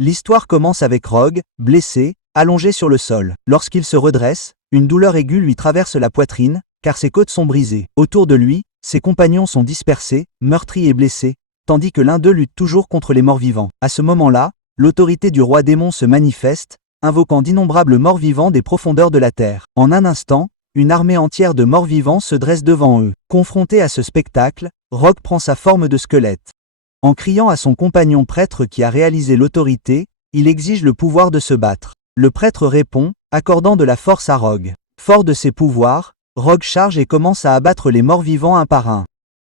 L'histoire commence avec Rogue, blessé, allongé sur le sol. Lorsqu'il se redresse, une douleur aiguë lui traverse la poitrine, car ses côtes sont brisées. Autour de lui, ses compagnons sont dispersés, meurtris et blessés, tandis que l'un d'eux lutte toujours contre les morts-vivants. À ce moment-là, l'autorité du roi démon se manifeste, invoquant d'innombrables morts-vivants des profondeurs de la terre. En un instant, une armée entière de morts-vivants se dresse devant eux. Confronté à ce spectacle, Rogue prend sa forme de squelette. En criant à son compagnon prêtre qui a réalisé l'autorité, il exige le pouvoir de se battre. Le prêtre répond, accordant de la force à Rogue. Fort de ses pouvoirs, Rogue charge et commence à abattre les morts-vivants un par un.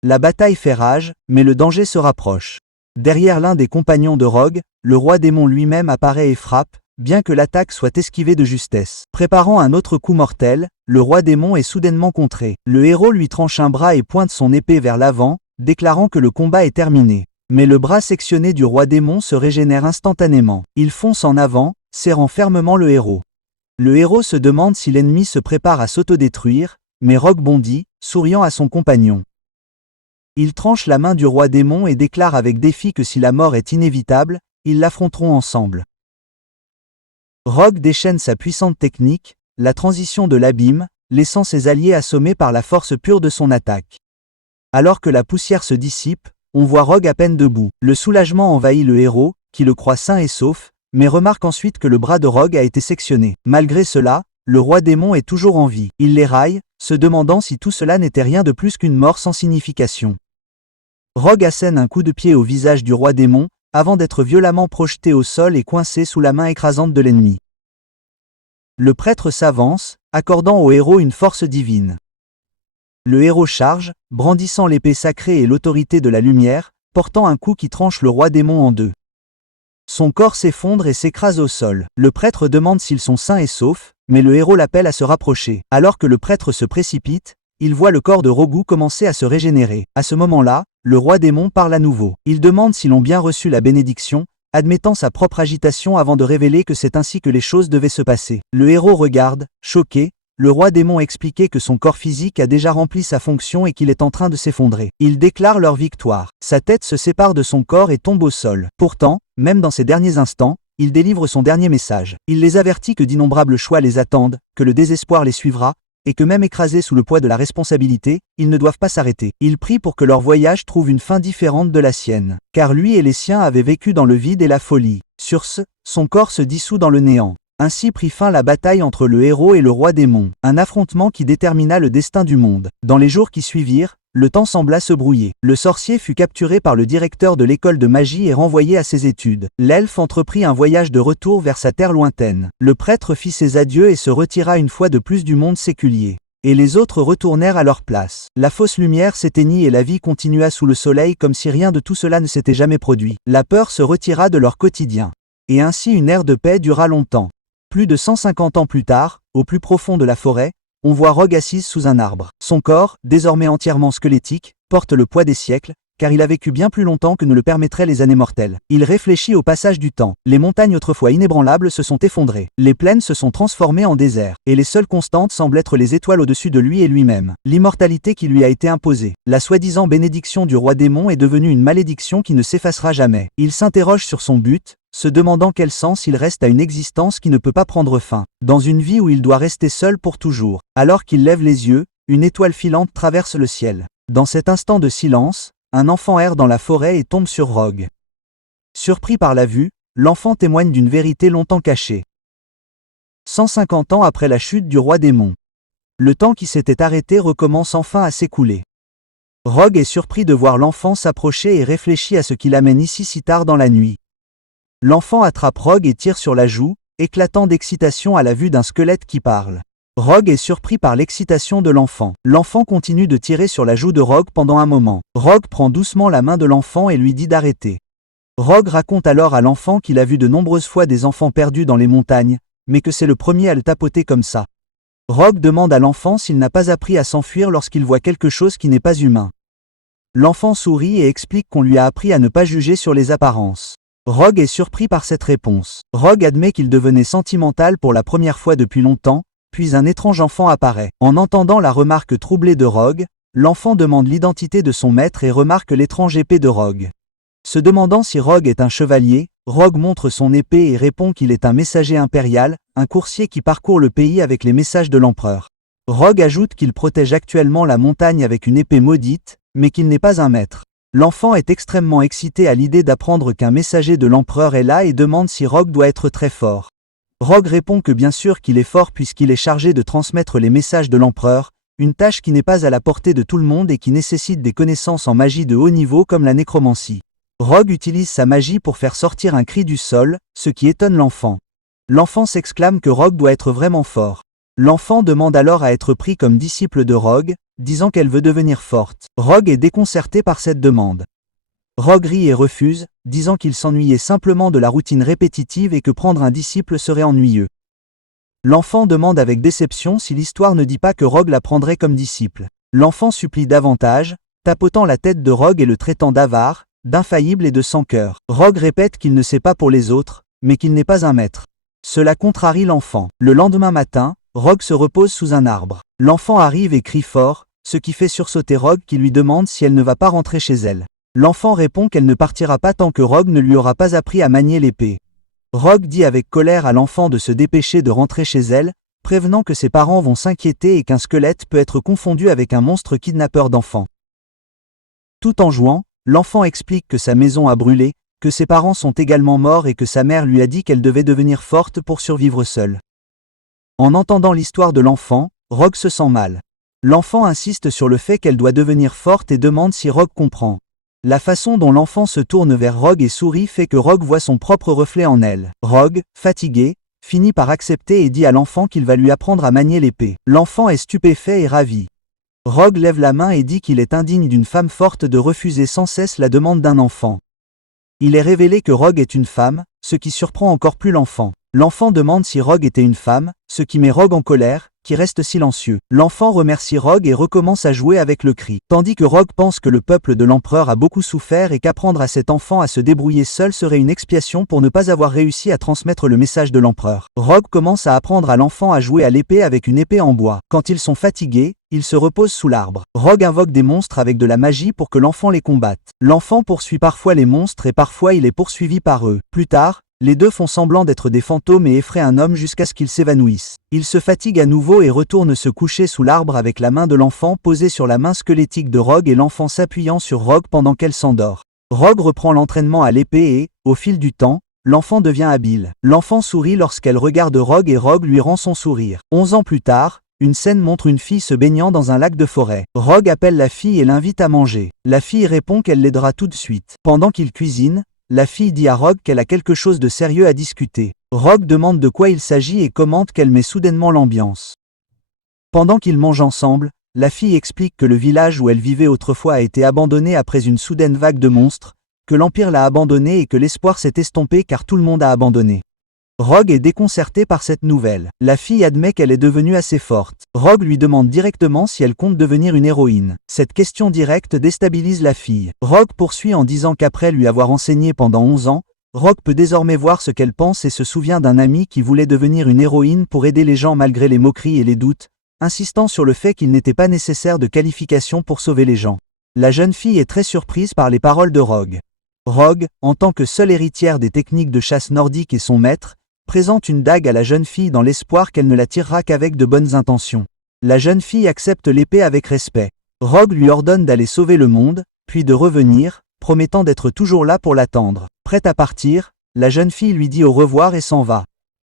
La bataille fait rage, mais le danger se rapproche. Derrière l'un des compagnons de Rogue, le roi démon lui-même apparaît et frappe, bien que l'attaque soit esquivée de justesse. Préparant un autre coup mortel, le roi démon est soudainement contré. Le héros lui tranche un bras et pointe son épée vers l'avant, déclarant que le combat est terminé. Mais le bras sectionné du roi démon se régénère instantanément. Il fonce en avant, serrant fermement le héros. Le héros se demande si l'ennemi se prépare à s'autodétruire, mais Rogue bondit, souriant à son compagnon. Il tranche la main du roi démon et déclare avec défi que si la mort est inévitable, ils l'affronteront ensemble. Rogue déchaîne sa puissante technique, la transition de l'abîme, laissant ses alliés assommés par la force pure de son attaque. Alors que la poussière se dissipe, on voit Rogue à peine debout. Le soulagement envahit le héros, qui le croit sain et sauf, mais remarque ensuite que le bras de Rogue a été sectionné. Malgré cela, le roi démon est toujours en vie. Il l'éraille, se demandant si tout cela n'était rien de plus qu'une mort sans signification. Rogue assène un coup de pied au visage du roi démon, avant d'être violemment projeté au sol et coincé sous la main écrasante de l'ennemi. Le prêtre s'avance, accordant au héros une force divine. Le héros charge, brandissant l'épée sacrée et l'autorité de la lumière, portant un coup qui tranche le roi démon en deux. Son corps s'effondre et s'écrase au sol. Le prêtre demande s'ils sont sains et saufs, mais le héros l'appelle à se rapprocher. Alors que le prêtre se précipite, il voit le corps de Rogue commencer à se régénérer. À ce moment-là, le roi démon parle à nouveau. Il demande s'ils ont bien reçu la bénédiction, admettant sa propre agitation avant de révéler que c'est ainsi que les choses devaient se passer. Le héros regarde, choqué, le roi démon expliquait que son corps physique a déjà rempli sa fonction et qu'il est en train de s'effondrer. Il déclare leur victoire. Sa tête se sépare de son corps et tombe au sol. Pourtant, même dans ces derniers instants, il délivre son dernier message. Il les avertit que d'innombrables choix les attendent, que le désespoir les suivra, et que même écrasés sous le poids de la responsabilité, ils ne doivent pas s'arrêter. Il prie pour que leur voyage trouve une fin différente de la sienne, car lui et les siens avaient vécu dans le vide et la folie. Sur ce, son corps se dissout dans le néant. Ainsi prit fin la bataille entre le héros et le roi démon, un affrontement qui détermina le destin du monde. Dans les jours qui suivirent, le temps sembla se brouiller. Le sorcier fut capturé par le directeur de l'école de magie et renvoyé à ses études. L'elfe entreprit un voyage de retour vers sa terre lointaine. Le prêtre fit ses adieux et se retira une fois de plus du monde séculier. Et les autres retournèrent à leur place. La fausse lumière s'éteignit et la vie continua sous le soleil comme si rien de tout cela ne s'était jamais produit. La peur se retira de leur quotidien. Et ainsi une ère de paix dura longtemps. Plus de 150 ans plus tard, au plus profond de la forêt, on voit Rogue assise sous un arbre. Son corps, désormais entièrement squelettique, porte le poids des siècles, car il a vécu bien plus longtemps que ne le permettraient les années mortelles. Il réfléchit au passage du temps. Les montagnes autrefois inébranlables se sont effondrées. Les plaines se sont transformées en désert. Et les seules constantes semblent être les étoiles au-dessus de lui et lui-même. L'immortalité qui lui a été imposée. La soi-disant bénédiction du roi démon est devenue une malédiction qui ne s'effacera jamais. Il s'interroge sur son but, se demandant quel sens il reste à une existence qui ne peut pas prendre fin, dans une vie où il doit rester seul pour toujours. Alors qu'il lève les yeux, une étoile filante traverse le ciel. Dans cet instant de silence, un enfant erre dans la forêt et tombe sur Rogue. Surpris par la vue, l'enfant témoigne d'une vérité longtemps cachée. 150 ans après la chute du roi démon. Le temps qui s'était arrêté recommence enfin à s'écouler. Rogue est surpris de voir l'enfant s'approcher et réfléchit à ce qui l'amène ici si tard dans la nuit. L'enfant attrape Rogue et tire sur la joue, éclatant d'excitation à la vue d'un squelette qui parle. Rogue est surpris par l'excitation de l'enfant. L'enfant continue de tirer sur la joue de Rogue pendant un moment. Rogue prend doucement la main de l'enfant et lui dit d'arrêter. Rogue raconte alors à l'enfant qu'il a vu de nombreuses fois des enfants perdus dans les montagnes, mais que c'est le premier à le tapoter comme ça. Rogue demande à l'enfant s'il n'a pas appris à s'enfuir lorsqu'il voit quelque chose qui n'est pas humain. L'enfant sourit et explique qu'on lui a appris à ne pas juger sur les apparences. Rogue est surpris par cette réponse. Rogue admet qu'il devenait sentimental pour la première fois depuis longtemps, puis un étrange enfant apparaît. En entendant la remarque troublée de Rogue, l'enfant demande l'identité de son maître et remarque l'étrange épée de Rogue. Se demandant si Rogue est un chevalier, Rogue montre son épée et répond qu'il est un messager impérial, un coursier qui parcourt le pays avec les messages de l'empereur. Rogue ajoute qu'il protège actuellement la montagne avec une épée maudite, mais qu'il n'est pas un maître. L'enfant est extrêmement excité à l'idée d'apprendre qu'un messager de l'empereur est là et demande si Rogue doit être très fort. Rogue répond que bien sûr qu'il est fort puisqu'il est chargé de transmettre les messages de l'empereur, une tâche qui n'est pas à la portée de tout le monde et qui nécessite des connaissances en magie de haut niveau comme la nécromancie. Rogue utilise sa magie pour faire sortir un cri du sol, ce qui étonne l'enfant. L'enfant s'exclame que Rogue doit être vraiment fort. L'enfant demande alors à être pris comme disciple de Rogue, disant qu'elle veut devenir forte. Rogue est déconcerté par cette demande. Rogue rit et refuse, disant qu'il s'ennuyait simplement de la routine répétitive et que prendre un disciple serait ennuyeux. L'enfant demande avec déception si l'histoire ne dit pas que Rogue la prendrait comme disciple. L'enfant supplie davantage, tapotant la tête de Rogue et le traitant d'avare, d'infaillible et de sans cœur. Rogue répète qu'il ne sait pas pour les autres, mais qu'il n'est pas un maître. Cela contrarie l'enfant. Le lendemain matin, Rogue se repose sous un arbre. L'enfant arrive et crie fort, ce qui fait sursauter Rogue qui lui demande si elle ne va pas rentrer chez elle. L'enfant répond qu'elle ne partira pas tant que Rogue ne lui aura pas appris à manier l'épée. Rogue dit avec colère à l'enfant de se dépêcher de rentrer chez elle, prévenant que ses parents vont s'inquiéter et qu'un squelette peut être confondu avec un monstre kidnappeur d'enfants. Tout en jouant, l'enfant explique que sa maison a brûlé, que ses parents sont également morts et que sa mère lui a dit qu'elle devait devenir forte pour survivre seule. En entendant l'histoire de l'enfant, Rogue se sent mal. L'enfant insiste sur le fait qu'elle doit devenir forte et demande si Rogue comprend. La façon dont l'enfant se tourne vers Rogue et sourit fait que Rogue voit son propre reflet en elle. Rogue, fatigué, finit par accepter et dit à l'enfant qu'il va lui apprendre à manier l'épée. L'enfant est stupéfait et ravi. Rogue lève la main et dit qu'il est indigne d'une femme forte de refuser sans cesse la demande d'un enfant. Il est révélé que Rogue est une femme, ce qui surprend encore plus l'enfant. L'enfant demande si Rogue était une femme, ce qui met Rogue en colère, qui reste silencieux. L'enfant remercie Rogue et recommence à jouer avec le cri. Tandis que Rogue pense que le peuple de l'empereur a beaucoup souffert et qu'apprendre à cet enfant à se débrouiller seul serait une expiation pour ne pas avoir réussi à transmettre le message de l'empereur. Rogue commence à apprendre à l'enfant à jouer à l'épée avec une épée en bois. Quand ils sont fatigués, ils se reposent sous l'arbre. Rogue invoque des monstres avec de la magie pour que l'enfant les combatte. L'enfant poursuit parfois les monstres et parfois il est poursuivi par eux. Plus tard, les deux font semblant d'être des fantômes et effraient un homme jusqu'à ce qu'il s'évanouisse. Il se fatigue à nouveau et retourne se coucher sous l'arbre avec la main de l'enfant posée sur la main squelettique de Rogue et l'enfant s'appuyant sur Rogue pendant qu'elle s'endort. Rogue reprend l'entraînement à l'épée et, au fil du temps, l'enfant devient habile. L'enfant sourit lorsqu'elle regarde Rogue et Rogue lui rend son sourire. 11 ans plus tard, une scène montre une fille se baignant dans un lac de forêt. Rogue appelle la fille et l'invite à manger. La fille répond qu'elle l'aidera tout de suite. Pendant qu'il cuisine, la fille dit à Rogue qu'elle a quelque chose de sérieux à discuter. Rogue demande de quoi il s'agit et commente qu'elle met soudainement l'ambiance. Pendant qu'ils mangent ensemble, la fille explique que le village où elle vivait autrefois a été abandonné après une soudaine vague de monstres, que l'Empire l'a abandonné et que l'espoir s'est estompé car tout le monde a abandonné. Rogue est déconcerté par cette nouvelle. La fille admet qu'elle est devenue assez forte. Rogue lui demande directement si elle compte devenir une héroïne. Cette question directe déstabilise la fille. Rogue poursuit en disant qu'après lui avoir enseigné pendant 11 ans, Rogue peut désormais voir ce qu'elle pense et se souvient d'un ami qui voulait devenir une héroïne pour aider les gens malgré les moqueries et les doutes, insistant sur le fait qu'il n'était pas nécessaire de qualification pour sauver les gens. La jeune fille est très surprise par les paroles de Rogue. Rogue, en tant que seule héritière des techniques de chasse nordiques et son maître, présente une dague à la jeune fille dans l'espoir qu'elle ne la tirera qu'avec de bonnes intentions. La jeune fille accepte l'épée avec respect. Rogue lui ordonne d'aller sauver le monde, puis de revenir, promettant d'être toujours là pour l'attendre. Prête à partir, la jeune fille lui dit au revoir et s'en va.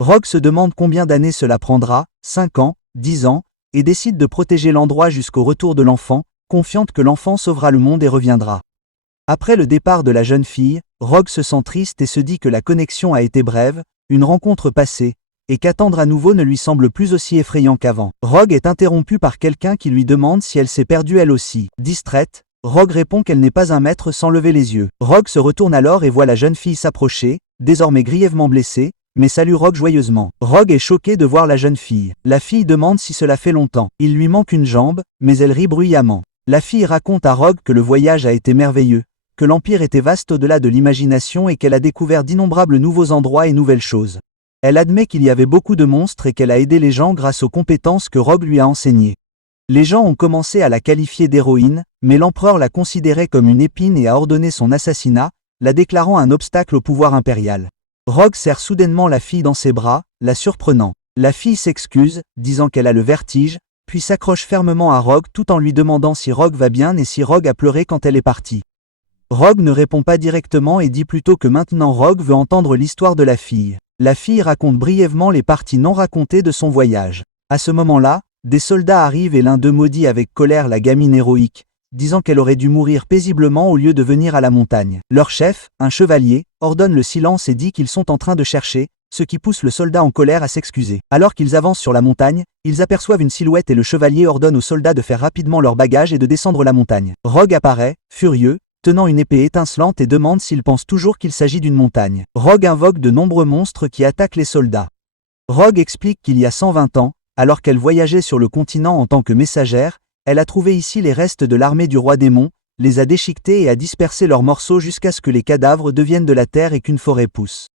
Rogue se demande combien d'années cela prendra, 5 ans, 10 ans, et décide de protéger l'endroit jusqu'au retour de l'enfant, confiante que l'enfant sauvera le monde et reviendra. Après le départ de la jeune fille, Rogue se sent triste et se dit que la connexion a été brève, une rencontre passée, et qu'attendre à nouveau ne lui semble plus aussi effrayant qu'avant. Rogue est interrompue par quelqu'un qui lui demande si elle s'est perdue elle aussi. Distraite, Rogue répond qu'elle n'est pas un maître sans lever les yeux. Rogue se retourne alors et voit la jeune fille s'approcher, désormais grièvement blessée, mais salue Rogue joyeusement. Rogue est choqué de voir la jeune fille. La fille demande si cela fait longtemps. Il lui manque une jambe, mais elle rit bruyamment. La fille raconte à Rogue que le voyage a été merveilleux, que l'Empire était vaste au-delà de l'imagination et qu'elle a découvert d'innombrables nouveaux endroits et nouvelles choses. Elle admet qu'il y avait beaucoup de monstres et qu'elle a aidé les gens grâce aux compétences que Rogue lui a enseignées. Les gens ont commencé à la qualifier d'héroïne, mais l'empereur l'a considérée comme une épine et a ordonné son assassinat, la déclarant un obstacle au pouvoir impérial. Rogue serre soudainement la fille dans ses bras, la surprenant. La fille s'excuse, disant qu'elle a le vertige, puis s'accroche fermement à Rogue tout en lui demandant si Rogue va bien et si Rogue a pleuré quand elle est partie. Rogue ne répond pas directement et dit plutôt que maintenant Rogue veut entendre l'histoire de la fille. La fille raconte brièvement les parties non racontées de son voyage. À ce moment-là, des soldats arrivent et l'un d'eux maudit avec colère la gamine héroïque, disant qu'elle aurait dû mourir paisiblement au lieu de venir à la montagne. Leur chef, un chevalier, ordonne le silence et dit qu'ils sont en train de chercher, ce qui pousse le soldat en colère à s'excuser. Alors qu'ils avancent sur la montagne, ils aperçoivent une silhouette et le chevalier ordonne aux soldats de faire rapidement leur bagage et de descendre la montagne. Rogue apparaît, furieux, tenant une épée étincelante et demande s'ils pensent toujours qu'il s'agit d'une montagne. Rogue invoque de nombreux monstres qui attaquent les soldats. Rogue explique qu'il y a 120 ans, alors qu'elle voyageait sur le continent en tant que messagère, elle a trouvé ici les restes de l'armée du roi démon, les a déchiquetés et a dispersé leurs morceaux jusqu'à ce que les cadavres deviennent de la terre et qu'une forêt pousse.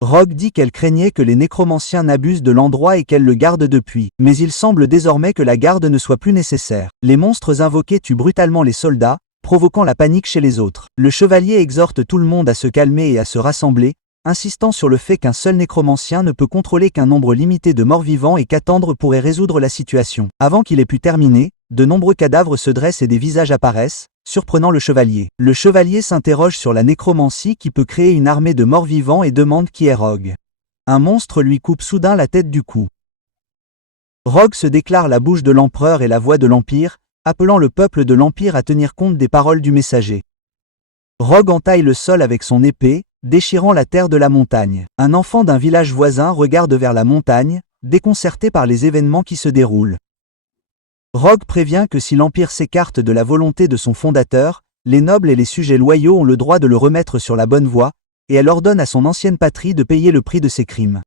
Rogue dit qu'elle craignait que les nécromanciens n'abusent de l'endroit et qu'elle le garde depuis, mais il semble désormais que la garde ne soit plus nécessaire. Les monstres invoqués tuent brutalement les soldats, provoquant la panique chez les autres. Le chevalier exhorte tout le monde à se calmer et à se rassembler, insistant sur le fait qu'un seul nécromancien ne peut contrôler qu'un nombre limité de morts-vivants et qu'attendre pourrait résoudre la situation. Avant qu'il ait pu terminer, de nombreux cadavres se dressent et des visages apparaissent, surprenant le chevalier. Le chevalier s'interroge sur la nécromancie qui peut créer une armée de morts-vivants et demande qui est Rogue. Un monstre lui coupe soudain la tête du cou. Rogue se déclare la bouche de l'empereur et la voix de l'Empire, appelant le peuple de l'Empire à tenir compte des paroles du messager. Rogue entaille le sol avec son épée, déchirant la terre de la montagne. Un enfant d'un village voisin regarde vers la montagne, déconcerté par les événements qui se déroulent. Rogue prévient que si l'Empire s'écarte de la volonté de son fondateur, les nobles et les sujets loyaux ont le droit de le remettre sur la bonne voie, et elle ordonne à son ancienne patrie de payer le prix de ses crimes.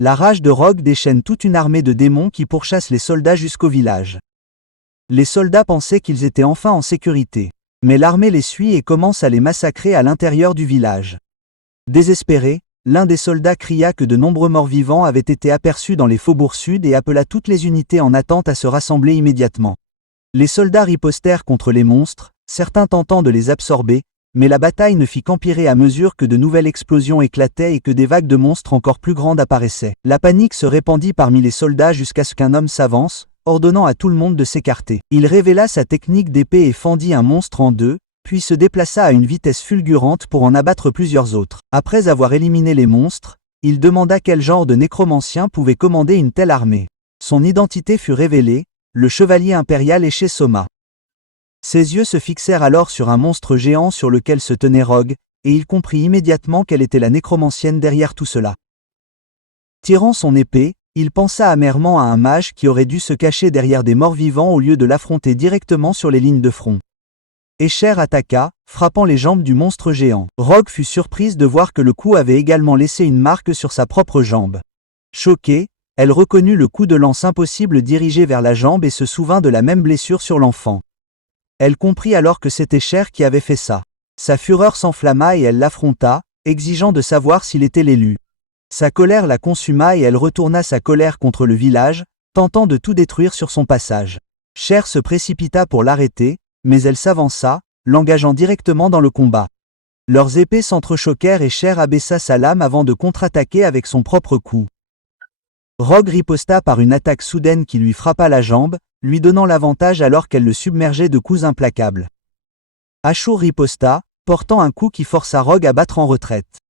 La rage de Rogue déchaîne toute une armée de démons qui pourchassent les soldats jusqu'au village. Les soldats pensaient qu'ils étaient enfin en sécurité. Mais l'armée les suit et commence à les massacrer à l'intérieur du village. Désespéré, l'un des soldats cria que de nombreux morts-vivants avaient été aperçus dans les faubourgs sud et appela toutes les unités en attente à se rassembler immédiatement. Les soldats ripostèrent contre les monstres, certains tentant de les absorber, mais la bataille ne fit qu'empirer à mesure que de nouvelles explosions éclataient et que des vagues de monstres encore plus grandes apparaissaient. La panique se répandit parmi les soldats jusqu'à ce qu'un homme s'avance, ordonnant à tout le monde de s'écarter. Il révéla sa technique d'épée et fendit un monstre en deux, puis se déplaça à une vitesse fulgurante pour en abattre plusieurs autres. Après avoir éliminé les monstres, il demanda quel genre de nécromancien pouvait commander une telle armée. Son identité fut révélée, le chevalier impérial Éché Soma. Ses yeux se fixèrent alors sur un monstre géant sur lequel se tenait Rogue, et il comprit immédiatement quelle était la nécromancienne derrière tout cela. Tirant son épée, il pensa amèrement à un mage qui aurait dû se cacher derrière des morts-vivants au lieu de l'affronter directement sur les lignes de front. Escher attaqua, frappant les jambes du monstre géant. Rogue fut surprise de voir que le coup avait également laissé une marque sur sa propre jambe. Choquée, elle reconnut le coup de lance impossible dirigé vers la jambe et se souvint de la même blessure sur l'enfant. Elle comprit alors que c'était Escher qui avait fait ça. Sa fureur s'enflamma et elle l'affronta, exigeant de savoir s'il était l'élu. Sa colère la consuma et elle retourna sa colère contre le village, tentant de tout détruire sur son passage. Escher se précipita pour l'arrêter, mais elle s'avança, l'engageant directement dans le combat. Leurs épées s'entrechoquèrent et Escher abaissa sa lame avant de contre-attaquer avec son propre coup. Rogue riposta par une attaque soudaine qui lui frappa la jambe, lui donnant l'avantage alors qu'elle le submergeait de coups implacables. Ashur riposta, portant un coup qui força Rogue à battre en retraite.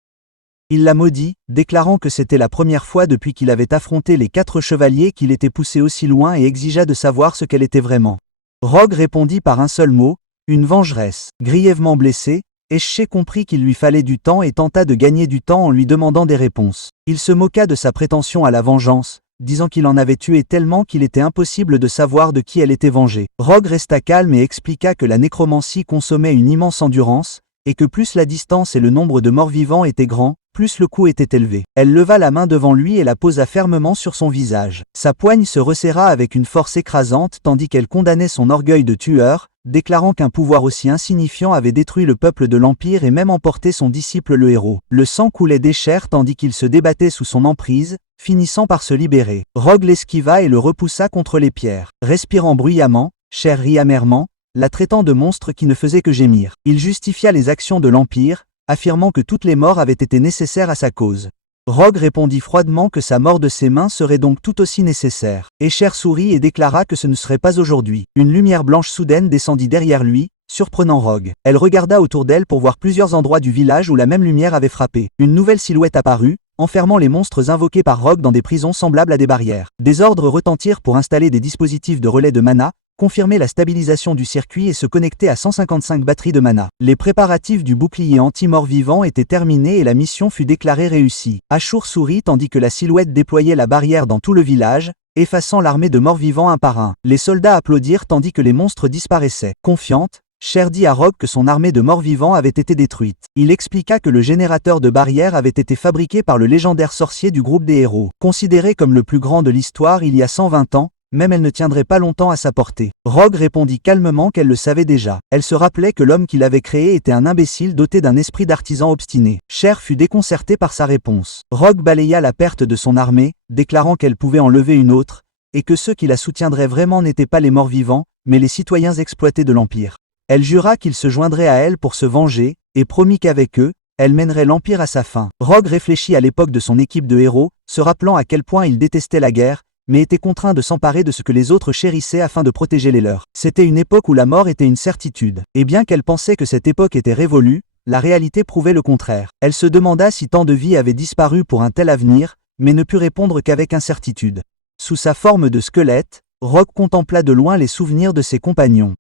Il la maudit, déclarant que c'était la première fois depuis qu'il avait affronté les 4 chevaliers qu'il était poussé aussi loin et exigea de savoir ce qu'elle était vraiment. Rogue répondit par un seul mot, une vengeresse. Grièvement blessé, Esché comprit qu'il lui fallait du temps et tenta de gagner du temps en lui demandant des réponses. Il se moqua de sa prétention à la vengeance, disant qu'il en avait tué tellement qu'il était impossible de savoir de qui elle était vengée. Rogue resta calme et expliqua que la nécromancie consommait une immense endurance, et que plus la distance et le nombre de morts-vivants étaient grands, plus le coup était élevé. Elle leva la main devant lui et la posa fermement sur son visage. Sa poigne se resserra avec une force écrasante tandis qu'elle condamnait son orgueil de tueur, déclarant qu'un pouvoir aussi insignifiant avait détruit le peuple de l'Empire et même emporté son disciple le héros. Le sang coulait d'Escher tandis qu'il se débattait sous son emprise, finissant par se libérer. Rogue l'esquiva et le repoussa contre les pierres. Respirant bruyamment, Escher rit amèrement, la traitant de monstre qui ne faisait que gémir. Il justifia les actions de l'Empire, affirmant que toutes les morts avaient été nécessaires à sa cause. Rogue répondit froidement que sa mort de ses mains serait donc tout aussi nécessaire. Escher sourit et déclara que ce ne serait pas aujourd'hui. Une lumière blanche soudaine descendit derrière lui, surprenant Rogue. Elle regarda autour d'elle pour voir plusieurs endroits du village où la même lumière avait frappé. Une nouvelle silhouette apparut, enfermant les monstres invoqués par Rogue dans des prisons semblables à des barrières. Des ordres retentirent pour installer des dispositifs de relais de mana, confirmer la stabilisation du circuit et se connecter à 155 batteries de mana. Les préparatifs du bouclier anti-mort vivant étaient terminés et la mission fut déclarée réussie. Ashur sourit tandis que la silhouette déployait la barrière dans tout le village, effaçant l'armée de morts vivants un par un. Les soldats applaudirent tandis que les monstres disparaissaient. Confiante, Cher dit à Rogue que son armée de morts vivants avait été détruite. Il expliqua que le générateur de barrières avait été fabriqué par le légendaire sorcier du groupe des héros. Considéré comme le plus grand de l'histoire il y a 120 ans, même elle ne tiendrait pas longtemps à sa portée. Rogue répondit calmement qu'elle le savait déjà. Elle se rappelait que l'homme qui l'avait créé était un imbécile doté d'un esprit d'artisan obstiné. Cher fut déconcerté par sa réponse. Rogue balaya la perte de son armée, déclarant qu'elle pouvait en lever une autre, et que ceux qui la soutiendraient vraiment n'étaient pas les morts vivants, mais les citoyens exploités de l'Empire. Elle jura qu'il se joindrait à elle pour se venger, et promit qu'avec eux, elle mènerait l'Empire à sa fin. Rogue réfléchit à l'époque de son équipe de héros, se rappelant à quel point il détestait la guerre, mais était contraint de s'emparer de ce que les autres chérissaient afin de protéger les leurs. C'était une époque où la mort était une certitude. Et bien qu'elle pensait que cette époque était révolue, la réalité prouvait le contraire. Elle se demanda si tant de vies avaient disparu pour un tel avenir, mais ne put répondre qu'avec incertitude. Sous sa forme de squelette, Rogue contempla de loin les souvenirs de ses compagnons.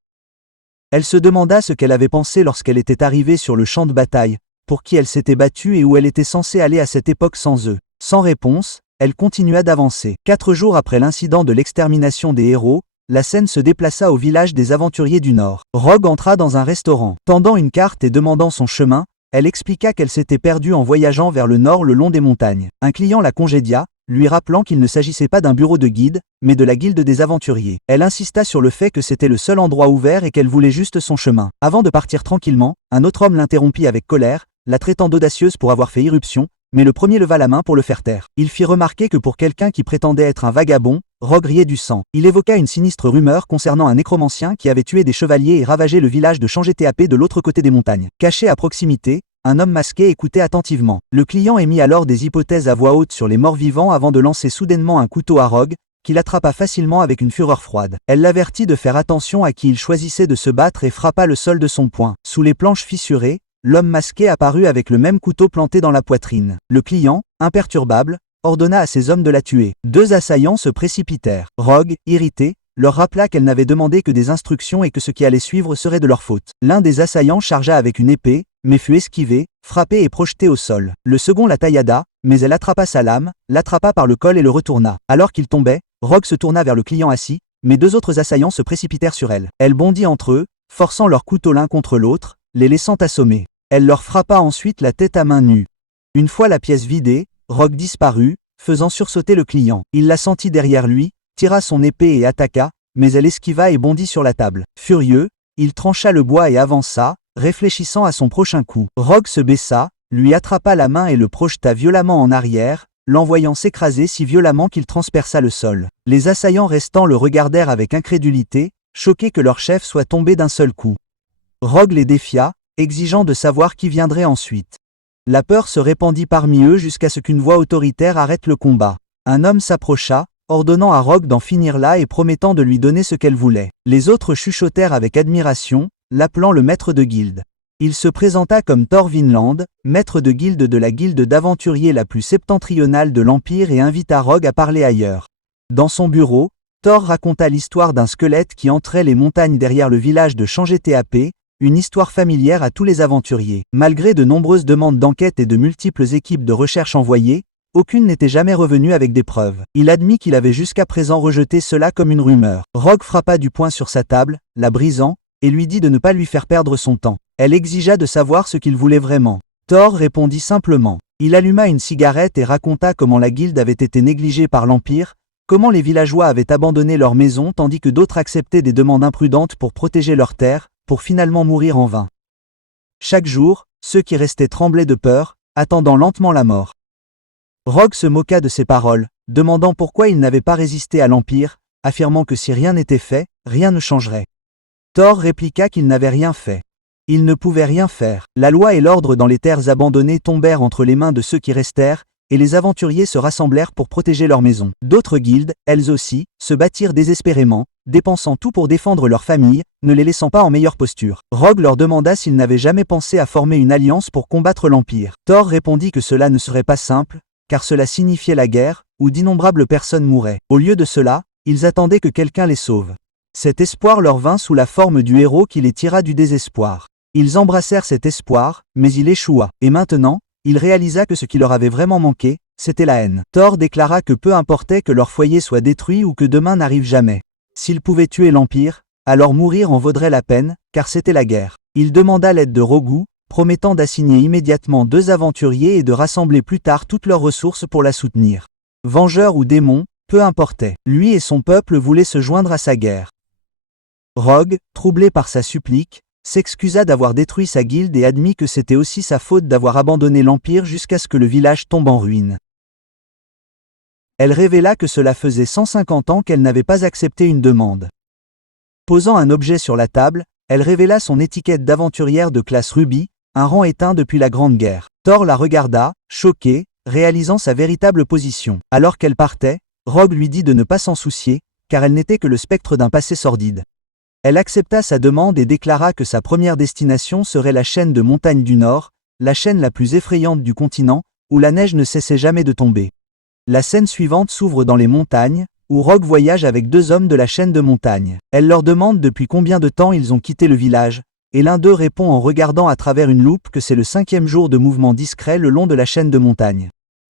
Elle se demanda ce qu'elle avait pensé lorsqu'elle était arrivée sur le champ de bataille, pour qui elle s'était battue et où elle était censée aller à cette époque sans eux. Sans réponse, elle continua d'avancer. 4 jours après l'incident de l'extermination des héros, la scène se déplaça au village des aventuriers du Nord. Rogue entra dans un restaurant. Tendant une carte et demandant son chemin, elle expliqua qu'elle s'était perdue en voyageant vers le nord le long des montagnes. Un client la congédia, lui rappelant qu'il ne s'agissait pas d'un bureau de guide, mais de la guilde des aventuriers. Elle insista sur le fait que c'était le seul endroit ouvert et qu'elle voulait juste son chemin. Avant de partir tranquillement, un autre homme l'interrompit avec colère, la traitant d'audacieuse pour avoir fait irruption, mais le premier leva la main pour le faire taire. Il fit remarquer que pour quelqu'un qui prétendait être un vagabond, Rogue riait du sang. Il évoqua une sinistre rumeur concernant un nécromancien qui avait tué des chevaliers et ravagé le village de Changetéapé de l'autre côté des montagnes. Caché à proximité, un homme masqué écoutait attentivement. Le client émit alors des hypothèses à voix haute sur les morts vivants avant de lancer soudainement un couteau à Rogue, qu'il attrapa facilement avec une fureur froide. Elle l'avertit de faire attention à qui il choisissait de se battre et frappa le sol de son poing. Sous les planches fissurées, l'homme masqué apparut avec le même couteau planté dans la poitrine. Le client, imperturbable, ordonna à ses hommes de la tuer. 2 assaillants se précipitèrent. Rogue, irrité, leur rappela qu'elle n'avait demandé que des instructions et que ce qui allait suivre serait de leur faute. L'un des assaillants chargea avec une épée, mais fut esquivé, frappé et projeté au sol. Le second la taillada, mais elle attrapa sa lame, l'attrapa par le col et le retourna. Alors qu'il tombait, Rogue se tourna vers le client assis, mais 2 autres assaillants se précipitèrent sur elle. Elle bondit entre eux, forçant leurs couteaux l'un contre l'autre, les laissant assommer. Elle leur frappa ensuite la tête à main nue. Une fois la pièce vidée, Rogue disparut, faisant sursauter le client. Il la sentit derrière lui, tira son épée et attaqua, mais elle esquiva et bondit sur la table. Furieux, il trancha le bois et avança, réfléchissant à son prochain coup. Rogue se baissa, lui attrapa la main et le projeta violemment en arrière, l'envoyant s'écraser si violemment qu'il transperça le sol. Les assaillants restants le regardèrent avec incrédulité, choqués que leur chef soit tombé d'un seul coup. Rogue les défia, exigeant de savoir qui viendrait ensuite. La peur se répandit parmi eux jusqu'à ce qu'une voix autoritaire arrête le combat. Un homme s'approcha, ordonnant à Rogue d'en finir là et promettant de lui donner ce qu'elle voulait. Les autres chuchotèrent avec admiration, l'appelant le maître de guilde. Il se présenta comme Thor Vinland, maître de guilde de la guilde d'aventuriers la plus septentrionale de l'Empire et invita Rogue à parler ailleurs. Dans son bureau, Thor raconta l'histoire d'un squelette qui entrait les montagnes derrière le village de Changetéapé, une histoire familière à tous les aventuriers. Malgré de nombreuses demandes d'enquête et de multiples équipes de recherche envoyées, aucune n'était jamais revenue avec des preuves. Il admit qu'il avait jusqu'à présent rejeté cela comme une rumeur. Rogue frappa du poing sur sa table, la brisant, et lui dit de ne pas lui faire perdre son temps. Elle exigea de savoir ce qu'il voulait vraiment. Thor répondit simplement. Il alluma une cigarette et raconta comment la guilde avait été négligée par l'Empire, comment les villageois avaient abandonné leurs maisons tandis que d'autres acceptaient des demandes imprudentes pour protéger leurs terres, pour finalement mourir en vain. Chaque jour, ceux qui restaient tremblaient de peur, attendant lentement la mort. Rogue se moqua de ces paroles, demandant pourquoi il n'avait pas résisté à l'Empire, affirmant que si rien n'était fait, rien ne changerait. Thor répliqua qu'il n'avait rien fait. Il ne pouvait rien faire. La loi et l'ordre dans les terres abandonnées tombèrent entre les mains de ceux qui restèrent, et les aventuriers se rassemblèrent pour protéger leur maison. D'autres guildes, elles aussi, se battirent désespérément, dépensant tout pour défendre leur famille, ne les laissant pas en meilleure posture. Rogue leur demanda s'ils n'avaient jamais pensé à former une alliance pour combattre l'Empire. Thor répondit que cela ne serait pas simple, car cela signifiait la guerre, où d'innombrables personnes mouraient. Au lieu de cela, ils attendaient que quelqu'un les sauve. Cet espoir leur vint sous la forme du héros qui les tira du désespoir. Ils embrassèrent cet espoir, mais il échoua. Et maintenant, il réalisa que ce qui leur avait vraiment manqué, c'était la haine. Thor déclara que peu importait que leur foyer soit détruit ou que demain n'arrive jamais. S'ils pouvaient tuer l'Empire, alors mourir en vaudrait la peine, car c'était la guerre. Il demanda l'aide de Rogu, promettant d'assigner immédiatement 2 aventuriers et de rassembler plus tard toutes leurs ressources pour la soutenir. Vengeur ou démon, peu importait. Lui et son peuple voulaient se joindre à sa guerre. Rogue, troublé par sa supplique, s'excusa d'avoir détruit sa guilde et admit que c'était aussi sa faute d'avoir abandonné l'Empire jusqu'à ce que le village tombe en ruine. Elle révéla que cela faisait 150 ans qu'elle n'avait pas accepté une demande. Posant un objet sur la table, elle révéla son étiquette d'aventurière de classe Ruby, un rang éteint depuis la Grande Guerre. Thor la regarda, choqué, réalisant sa véritable position. Alors qu'elle partait, Rogue lui dit de ne pas s'en soucier, car elle n'était que le spectre d'un passé sordide. Elle accepta sa demande et déclara que sa première destination serait la chaîne de montagnes du Nord, la chaîne la plus effrayante du continent, où la neige ne cessait jamais de tomber. La scène suivante s'ouvre dans les montagnes, où Rogue voyage avec 2 hommes de la chaîne de montagnes. Elle leur demande depuis combien de temps ils ont quitté le village, et l'un d'eux répond en regardant à travers une loupe que c'est le 5e jour de mouvement discret le long de la chaîne de montagnes.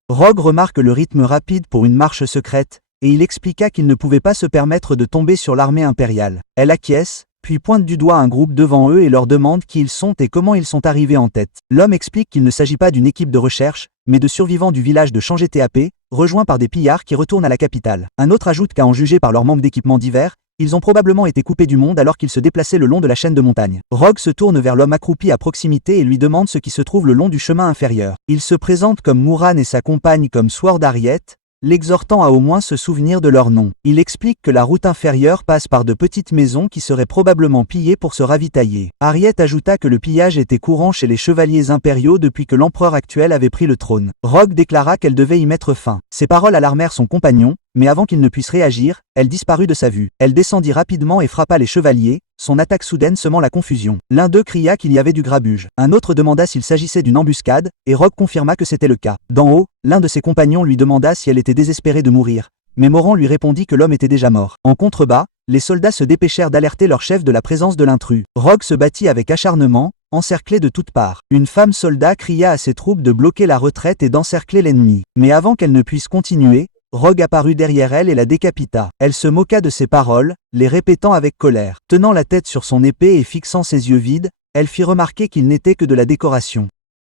Rogue remarque le rythme rapide pour une marche secrète, et il expliqua qu'il ne pouvait pas se permettre de tomber sur l'armée impériale. Elle acquiesce, puis pointe du doigt un groupe devant eux et leur demande qui ils sont et comment ils sont arrivés en tête. L'homme explique qu'il ne s'agit pas d'une équipe de recherche, mais de survivants du village de Changé-TAP, rejoints par des pillards qui retournent à la capitale. Un autre ajoute qu'à en juger par leur manque d'équipement divers, ils ont probablement été coupés du monde alors qu'ils se déplaçaient le long de la chaîne de montagne. Rogue se tourne vers l'homme accroupi à proximité et lui demande ce qui se trouve le long du chemin inférieur. Il se présente comme Muran et sa compagne comme Sword Harriet, l'exhortant à au moins se souvenir de leur nom. Il explique que la route inférieure passe par de petites maisons qui seraient probablement pillées pour se ravitailler. Harriet ajouta que le pillage était courant chez les chevaliers impériaux depuis que l'empereur actuel avait pris le trône. Rogue déclara qu'elle devait y mettre fin. Ces paroles alarmèrent son compagnon, mais avant qu'il ne puisse réagir, elle disparut de sa vue. Elle descendit rapidement et frappa les chevaliers, son attaque soudaine semant la confusion. L'un d'eux cria qu'il y avait du grabuge. Un autre demanda s'il s'agissait d'une embuscade, et Rogue confirma que c'était le cas. D'en haut, l'un de ses compagnons lui demanda si elle était désespérée de mourir, mais Morant lui répondit que l'homme était déjà mort. En contrebas, les soldats se dépêchèrent d'alerter leur chef de la présence de l'intrus. Rogue se battit avec acharnement, encerclé de toutes parts. Une femme soldat cria à ses troupes de bloquer la retraite et d'encercler l'ennemi. Mais avant qu'elle ne puisse continuer, Rogue apparut derrière elle et la décapita. Elle se moqua de ses paroles, les répétant avec colère. Tenant la tête sur son épée et fixant ses yeux vides, elle fit remarquer qu'il n'était que de la décoration.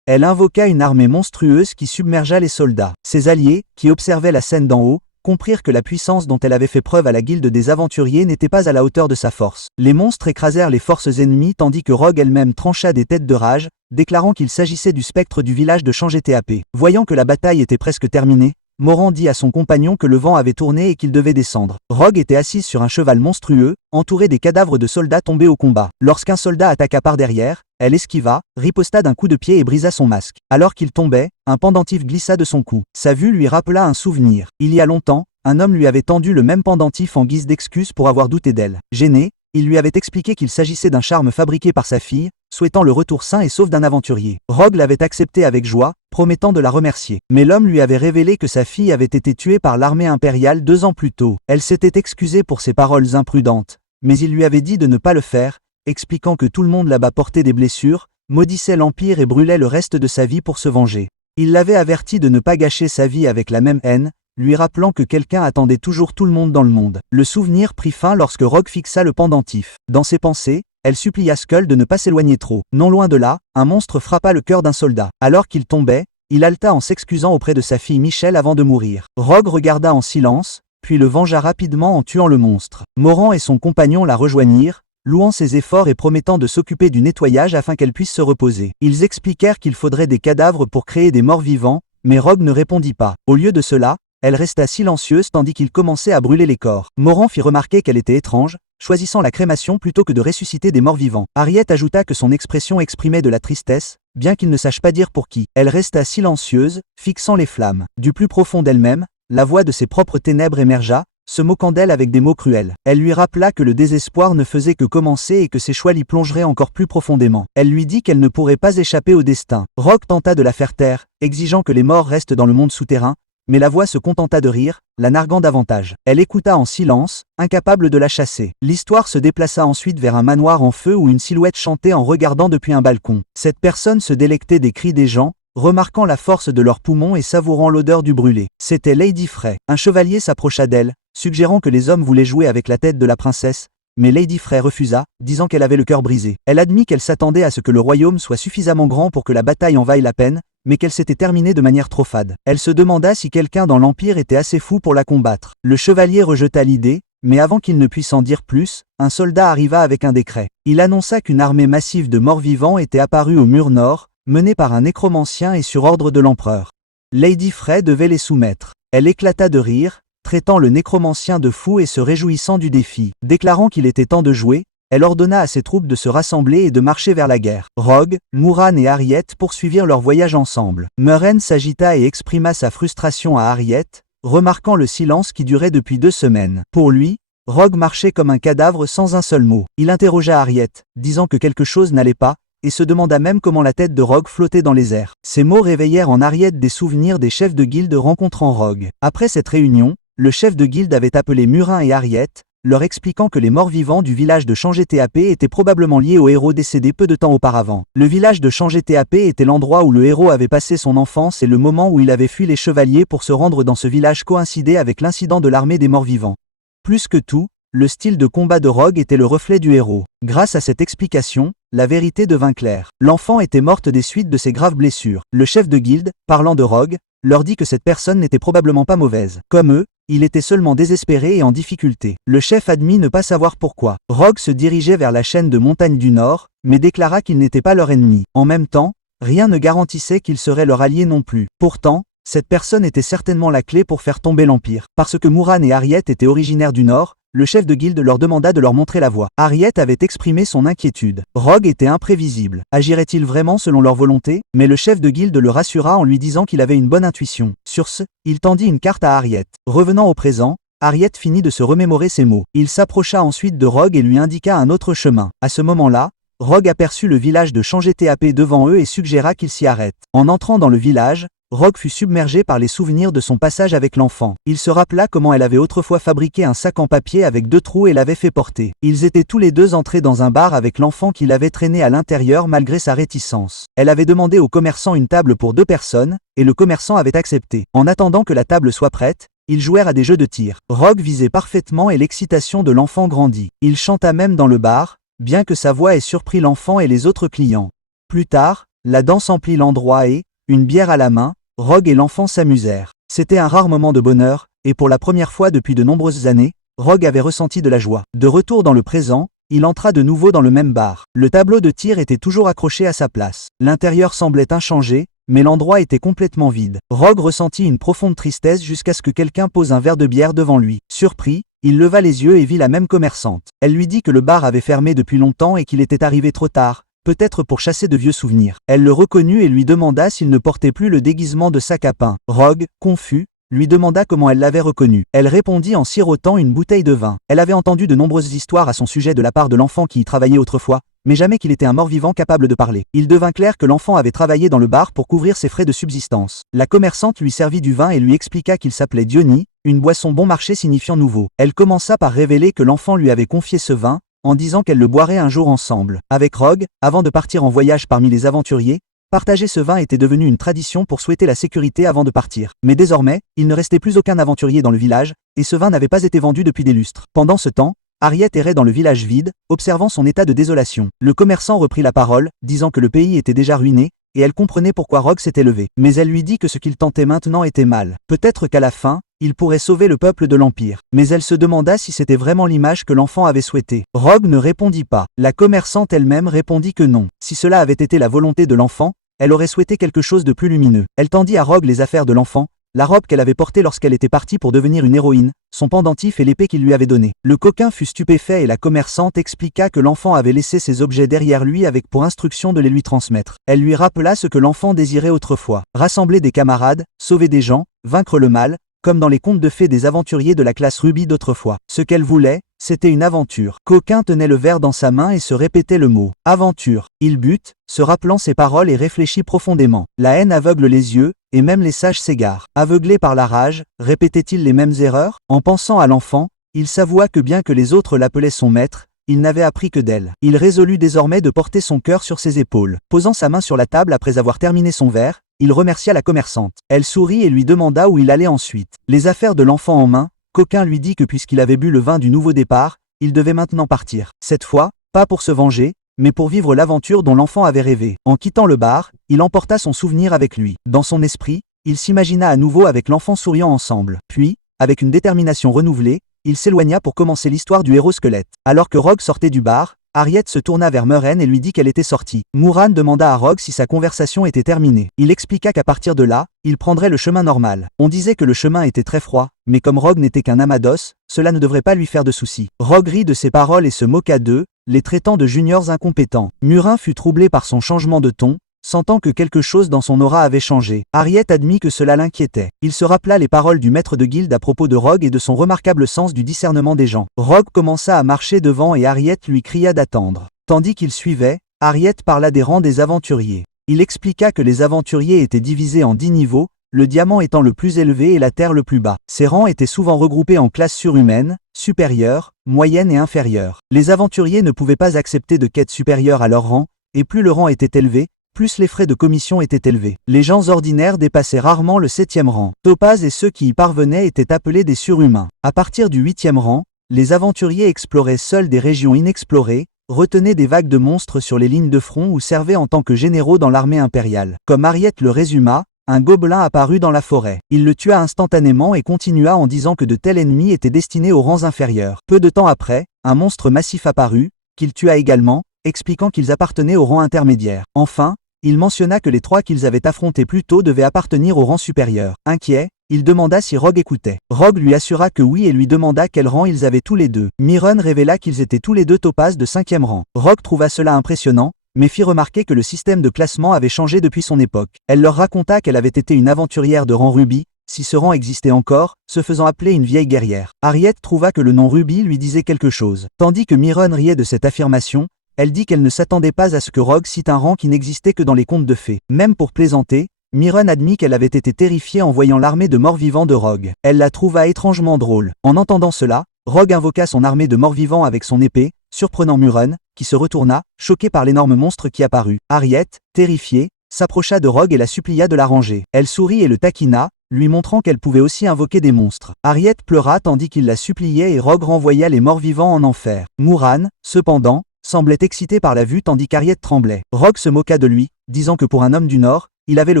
Elle invoqua une armée monstrueuse qui submergea les soldats. Ses alliés, qui observaient la scène d'en haut, comprirent que la puissance dont elle avait fait preuve à la guilde des aventuriers n'était pas à la hauteur de sa force. Les monstres écrasèrent les forces ennemies tandis que Rogue elle-même trancha des têtes de rage, déclarant qu'il s'agissait du spectre du village de Changé-TAP. Voyant que la bataille était presque terminée, Morant dit à son compagnon que le vent avait tourné et qu'il devait descendre. Rogue était assise sur un cheval monstrueux, entouré des cadavres de soldats tombés au combat. Lorsqu'un soldat attaqua par derrière, elle esquiva, riposta d'un coup de pied et brisa son masque. Alors qu'il tombait, un pendentif glissa de son cou. Sa vue lui rappela un souvenir. Il y a longtemps, un homme lui avait tendu le même pendentif en guise d'excuse pour avoir douté d'elle. Gêné, il lui avait expliqué qu'il s'agissait d'un charme fabriqué par sa fille, souhaitant le retour sain et sauf d'un aventurier. Rogue l'avait accepté avec joie, promettant de la remercier. Mais l'homme lui avait révélé que sa fille avait été tuée par l'armée impériale 2 ans plus tôt. Elle s'était excusée pour ses paroles imprudentes, mais il lui avait dit de ne pas le faire, expliquant que tout le monde là-bas portait des blessures, maudissait l'Empire et brûlait le reste de sa vie pour se venger. Il l'avait averti de ne pas gâcher sa vie avec la même haine, lui rappelant que quelqu'un attendait toujours tout le monde dans le monde. Le souvenir prit fin lorsque Rogue fixa le pendentif. Dans ses pensées, elle supplia Skull de ne pas s'éloigner trop. Non loin de là, un monstre frappa le cœur d'un soldat. Alors qu'il tombait, il halta en s'excusant auprès de sa fille Michelle avant de mourir. Rogue regarda en silence, puis le vengea rapidement en tuant le monstre. Morant et son compagnon la rejoignirent, louant ses efforts et promettant de s'occuper du nettoyage afin qu'elle puisse se reposer. Ils expliquèrent qu'il faudrait des cadavres pour créer des morts vivants, mais Rogue ne répondit pas. Au lieu de cela, elle resta silencieuse tandis qu'il commençait à brûler les corps. Moran fit remarquer qu'elle était étrange, choisissant la crémation plutôt que de ressusciter des morts vivants. Harriet ajouta que son expression exprimait de la tristesse, bien qu'il ne sache pas dire pour qui. Elle resta silencieuse, fixant les flammes. Du plus profond d'elle-même, la voix de ses propres ténèbres émergea, se moquant d'elle avec des mots cruels. Elle lui rappela que le désespoir ne faisait que commencer et que ses choix l'y plongeraient encore plus profondément. Elle lui dit qu'elle ne pourrait pas échapper au destin. Rogue tenta de la faire taire, exigeant que les morts restent dans le monde souterrain, mais la voix se contenta de rire, la narguant davantage. Elle écouta en silence, incapable de la chasser. L'histoire se déplaça ensuite vers un manoir en feu où une silhouette chantait en regardant depuis un balcon. Cette personne se délectait des cris des gens, remarquant la force de leurs poumons et savourant l'odeur du brûlé. C'était Lady Frey. Un chevalier s'approcha d'elle, suggérant que les hommes voulaient jouer avec la tête de la princesse, mais Lady Frey refusa, disant qu'elle avait le cœur brisé. Elle admit qu'elle s'attendait à ce que le royaume soit suffisamment grand pour que la bataille en vaille la peine, mais qu'elle s'était terminée de manière trop fade. Elle se demanda si quelqu'un dans l'Empire était assez fou pour la combattre. Le chevalier rejeta l'idée, mais avant qu'il ne puisse en dire plus, un soldat arriva avec un décret. Il annonça qu'une armée massive de morts-vivants était apparue au mur nord, menée par un nécromancien et sur ordre de l'empereur. Lady Frey devait les soumettre. Elle éclata de rire, traitant le nécromancien de fou et se réjouissant du défi. Déclarant qu'il était temps de jouer, elle ordonna à ses troupes de se rassembler et de marcher vers la guerre. Rogue, Mouran et Harriet poursuivirent leur voyage ensemble. Murren s'agita et exprima sa frustration à Harriet, remarquant le silence qui durait depuis 2 semaines. Pour lui, Rogue marchait comme un cadavre sans un seul mot. Il interrogea Harriet, disant que quelque chose n'allait pas, et se demanda même comment la tête de Rogue flottait dans les airs. Ces mots réveillèrent en Harriet des souvenirs des chefs de guilde rencontrant Rogue. Après cette réunion, le chef de guilde avait appelé Murin et Harriet, leur expliquant que les morts-vivants du village de Changé-TAP étaient probablement liés au héros décédé peu de temps auparavant. Le village de Changé-TAP était l'endroit où le héros avait passé son enfance et le moment où il avait fui les chevaliers pour se rendre dans ce village coïncidait avec l'incident de l'armée des morts-vivants. Plus que tout, le style de combat de Rogue était le reflet du héros. Grâce à cette explication, la vérité devint claire. L'enfant était morte des suites de ses graves blessures. Le chef de guilde, parlant de Rogue, leur dit que cette personne n'était probablement pas mauvaise. Comme eux, il était seulement désespéré et en difficulté. Le chef admit ne pas savoir pourquoi. Rogue se dirigeait vers la chaîne de montagnes du Nord, mais déclara qu'il n'était pas leur ennemi. En même temps, rien ne garantissait qu'il serait leur allié non plus. Pourtant, cette personne était certainement la clé pour faire tomber l'Empire. Parce que Mouran et Harriet étaient originaires du Nord, le chef de guilde leur demanda de leur montrer la voie. Harriet avait exprimé son inquiétude. Rogue était imprévisible. Agirait-il vraiment selon leur volonté? Mais le chef de guilde le rassura en lui disant qu'il avait une bonne intuition. Sur ce, il tendit une carte à Harriet. Revenant au présent, Harriet finit de se remémorer ces mots. Il s'approcha ensuite de Rogue et lui indiqua un autre chemin. À ce moment-là, Rogue aperçut le village de Changé-TAP devant eux et suggéra qu'ils s'y arrêtent. En entrant dans le village, Rogue fut submergé par les souvenirs de son passage avec l'enfant. Il se rappela comment elle avait autrefois fabriqué un sac en papier avec 2 trous et l'avait fait porter. Ils étaient tous les deux entrés dans un bar avec l'enfant qui l'avait traîné à l'intérieur malgré sa réticence. Elle avait demandé au commerçant une table pour 2 personnes, et le commerçant avait accepté. En attendant que la table soit prête, ils jouèrent à des jeux de tir. Rogue visait parfaitement et l'excitation de l'enfant grandit. Il chanta même dans le bar, bien que sa voix ait surpris l'enfant et les autres clients. Plus tard, la danse emplit l'endroit et, une bière à la main, Rogue et l'enfant s'amusèrent. C'était un rare moment de bonheur, et pour la première fois depuis de nombreuses années, Rogue avait ressenti de la joie. De retour dans le présent, il entra de nouveau dans le même bar. Le tableau de tir était toujours accroché à sa place. L'intérieur semblait inchangé, mais l'endroit était complètement vide. Rogue ressentit une profonde tristesse jusqu'à ce que quelqu'un pose un verre de bière devant lui. Surpris, il leva les yeux et vit la même commerçante. Elle lui dit que le bar avait fermé depuis longtemps et qu'il était arrivé trop tard, peut-être pour chasser de vieux souvenirs. Elle le reconnut et lui demanda s'il ne portait plus le déguisement de sac à pain. Rogue, confus, lui demanda comment elle l'avait reconnu. Elle répondit en sirotant une bouteille de vin. Elle avait entendu de nombreuses histoires à son sujet de la part de l'enfant qui y travaillait autrefois, mais jamais qu'il était un mort-vivant capable de parler. Il devint clair que l'enfant avait travaillé dans le bar pour couvrir ses frais de subsistance. La commerçante lui servit du vin et lui expliqua qu'il s'appelait Diony, une boisson bon marché signifiant nouveau. Elle commença par révéler que l'enfant lui avait confié ce vin, en disant qu'elle le boirait un jour ensemble. Avec Rogue, avant de partir en voyage parmi les aventuriers, partager ce vin était devenu une tradition pour souhaiter la sécurité avant de partir. Mais désormais, il ne restait plus aucun aventurier dans le village, et ce vin n'avait pas été vendu depuis des lustres. Pendant ce temps, Harriet errait dans le village vide, observant son état de désolation. Le commerçant reprit la parole, disant que le pays était déjà ruiné, et elle comprenait pourquoi Rogue s'était levé. Mais elle lui dit que ce qu'il tentait maintenant était mal. Peut-être qu'à la fin, il pourrait sauver le peuple de l'Empire. Mais elle se demanda si c'était vraiment l'image que l'enfant avait souhaitée. Rogue ne répondit pas. La commerçante elle-même répondit que non. Si cela avait été la volonté de l'enfant, elle aurait souhaité quelque chose de plus lumineux. Elle tendit à Rogue les affaires de l'enfant, la robe qu'elle avait portée lorsqu'elle était partie pour devenir une héroïne, son pendentif et l'épée qu'il lui avait donnée. Le coquin fut stupéfait et la commerçante expliqua que l'enfant avait laissé ses objets derrière lui avec pour instruction de les lui transmettre. Elle lui rappela ce que l'enfant désirait autrefois. Rassembler des camarades, sauver des gens, vaincre le mal, comme dans les contes de fées des aventuriers de la classe Ruby d'autrefois. Ce qu'elle voulait, c'était une aventure. Coquin tenait le verre dans sa main et se répétait le mot « aventure ». Il but, se rappelant ses paroles et réfléchit profondément. La haine aveugle les yeux, et même les sages s'égarent. Aveuglé par la rage, répétait-il les mêmes erreurs? En pensant à l'enfant, il s'avoua que bien que les autres l'appelaient son maître, il n'avait appris que d'elle. Il résolut désormais de porter son cœur sur ses épaules. Posant sa main sur la table après avoir terminé son verre, il remercia la commerçante. Elle sourit et lui demanda où il allait ensuite. Les affaires de l'enfant en main, Coquin lui dit que puisqu'il avait bu le vin du nouveau départ, il devait maintenant partir. Cette fois, pas pour se venger, mais pour vivre l'aventure dont l'enfant avait rêvé. En quittant le bar, il emporta son souvenir avec lui. Dans son esprit, il s'imagina à nouveau avec l'enfant souriant ensemble. Puis, avec une détermination renouvelée, il s'éloigna pour commencer l'histoire du héros squelette. Alors que Rogue sortait du bar, Harriet se tourna vers Murren et lui dit qu'elle était sortie. Moran demanda à Rogue si sa conversation était terminée. Il expliqua qu'à partir de là, il prendrait le chemin normal. On disait que le chemin était très froid, mais comme Rogue n'était qu'un amas d'os, cela ne devrait pas lui faire de soucis. Rogue rit de ses paroles et se moqua d'eux, les traitant de juniors incompétents. Murin fut troublé par son changement de ton, sentant que quelque chose dans son aura avait changé. Harriet admit que cela l'inquiétait. Il se rappela les paroles du maître de guilde à propos de Rogue et de son remarquable sens du discernement des gens. Rogue commença à marcher devant et Harriet lui cria d'attendre. Tandis qu'il suivait, Harriet parla des rangs des aventuriers. Il expliqua que les aventuriers étaient divisés en 10 niveaux, le diamant étant le plus élevé et la terre le plus bas. Ces rangs étaient souvent regroupés en classes surhumaines, supérieures, moyennes et inférieures. Les aventuriers ne pouvaient pas accepter de quêtes supérieures à leur rang, et plus le rang était élevé, plus les frais de commission étaient élevés. Les gens ordinaires dépassaient rarement le 7e rang. Topaz et ceux qui y parvenaient étaient appelés des surhumains. À partir du 8e rang, les aventuriers exploraient seuls des régions inexplorées, retenaient des vagues de monstres sur les lignes de front ou servaient en tant que généraux dans l'armée impériale. Comme Harriet le résuma, un gobelin apparut dans la forêt. Il le tua instantanément et continua en disant que de tels ennemis étaient destinés aux rangs inférieurs. Peu de temps après, un monstre massif apparut, qu'il tua également, expliquant qu'ils appartenaient au rang intermédiaire. Enfin, il mentionna que les 3 qu'ils avaient affrontés plus tôt devaient appartenir au rang supérieur. Inquiet, il demanda si Rogue écoutait. Rogue lui assura que oui et lui demanda quel rang ils avaient tous les deux. Myrrhen révéla qu'ils étaient tous les deux Topaz de 5e rang. Rogue trouva cela impressionnant, mais fit remarquer que le système de classement avait changé depuis son époque. Elle leur raconta qu'elle avait été une aventurière de rang Ruby, si ce rang existait encore, se faisant appeler une vieille guerrière. Harriet trouva que le nom Ruby lui disait quelque chose. Tandis que Myrrhen riait de cette affirmation, elle dit qu'elle ne s'attendait pas à ce que Rogue cite un rang qui n'existait que dans les contes de fées. Même pour plaisanter, Myrrhen admit qu'elle avait été terrifiée en voyant l'armée de morts-vivants de Rogue. Elle la trouva étrangement drôle. En entendant cela, Rogue invoqua son armée de morts-vivants avec son épée, surprenant Myrrhen, qui se retourna, choquée par l'énorme monstre qui apparut. Harriet, terrifiée, s'approcha de Rogue et la supplia de la ranger. Elle sourit et le taquina, lui montrant qu'elle pouvait aussi invoquer des monstres. Harriet pleura tandis qu'il la suppliait et Rogue renvoya les morts-vivants en enfer. Moran, cependant, semblait excité par la vue tandis qu'Harriet tremblait. Rogue se moqua de lui, disant que pour un homme du Nord, il avait le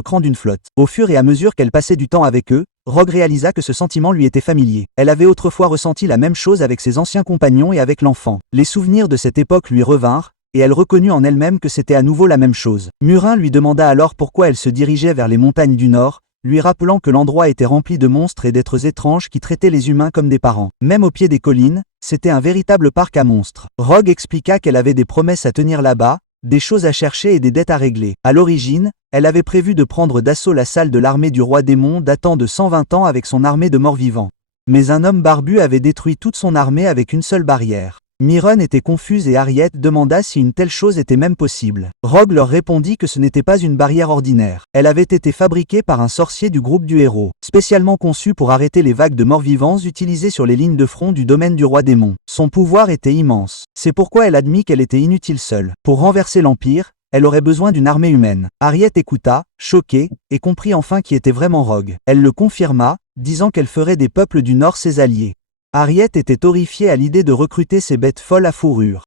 cran d'une flotte. Au fur et à mesure qu'elle passait du temps avec eux, Rogue réalisa que ce sentiment lui était familier. Elle avait autrefois ressenti la même chose avec ses anciens compagnons et avec l'enfant. Les souvenirs de cette époque lui revinrent, et elle reconnut en elle-même que c'était à nouveau la même chose. Murin lui demanda alors pourquoi elle se dirigeait vers les montagnes du Nord, lui rappelant que l'endroit était rempli de monstres et d'êtres étranges qui traitaient les humains comme des parents. Même au pied des collines, c'était un véritable parc à monstres. Rogue expliqua qu'elle avait des promesses à tenir là-bas, des choses à chercher et des dettes à régler. À l'origine, elle avait prévu de prendre d'assaut la salle de l'armée du roi démon datant de 120 ans avec son armée de morts-vivants. Mais un homme barbu avait détruit toute son armée avec une seule barrière. Myrrhen était confuse et Harriet demanda si une telle chose était même possible. Rogue leur répondit que ce n'était pas une barrière ordinaire. Elle avait été fabriquée par un sorcier du groupe du héros, spécialement conçue pour arrêter les vagues de morts-vivants utilisées sur les lignes de front du domaine du roi démon. Son pouvoir était immense. C'est pourquoi elle admit qu'elle était inutile seule. Pour renverser l'Empire, elle aurait besoin d'une armée humaine. Harriet écouta, choquée, et comprit enfin qui était vraiment Rogue. Elle le confirma, disant qu'elle ferait des peuples du Nord ses alliés. Harriet était horrifiée à l'idée de recruter ces bêtes folles à fourrure.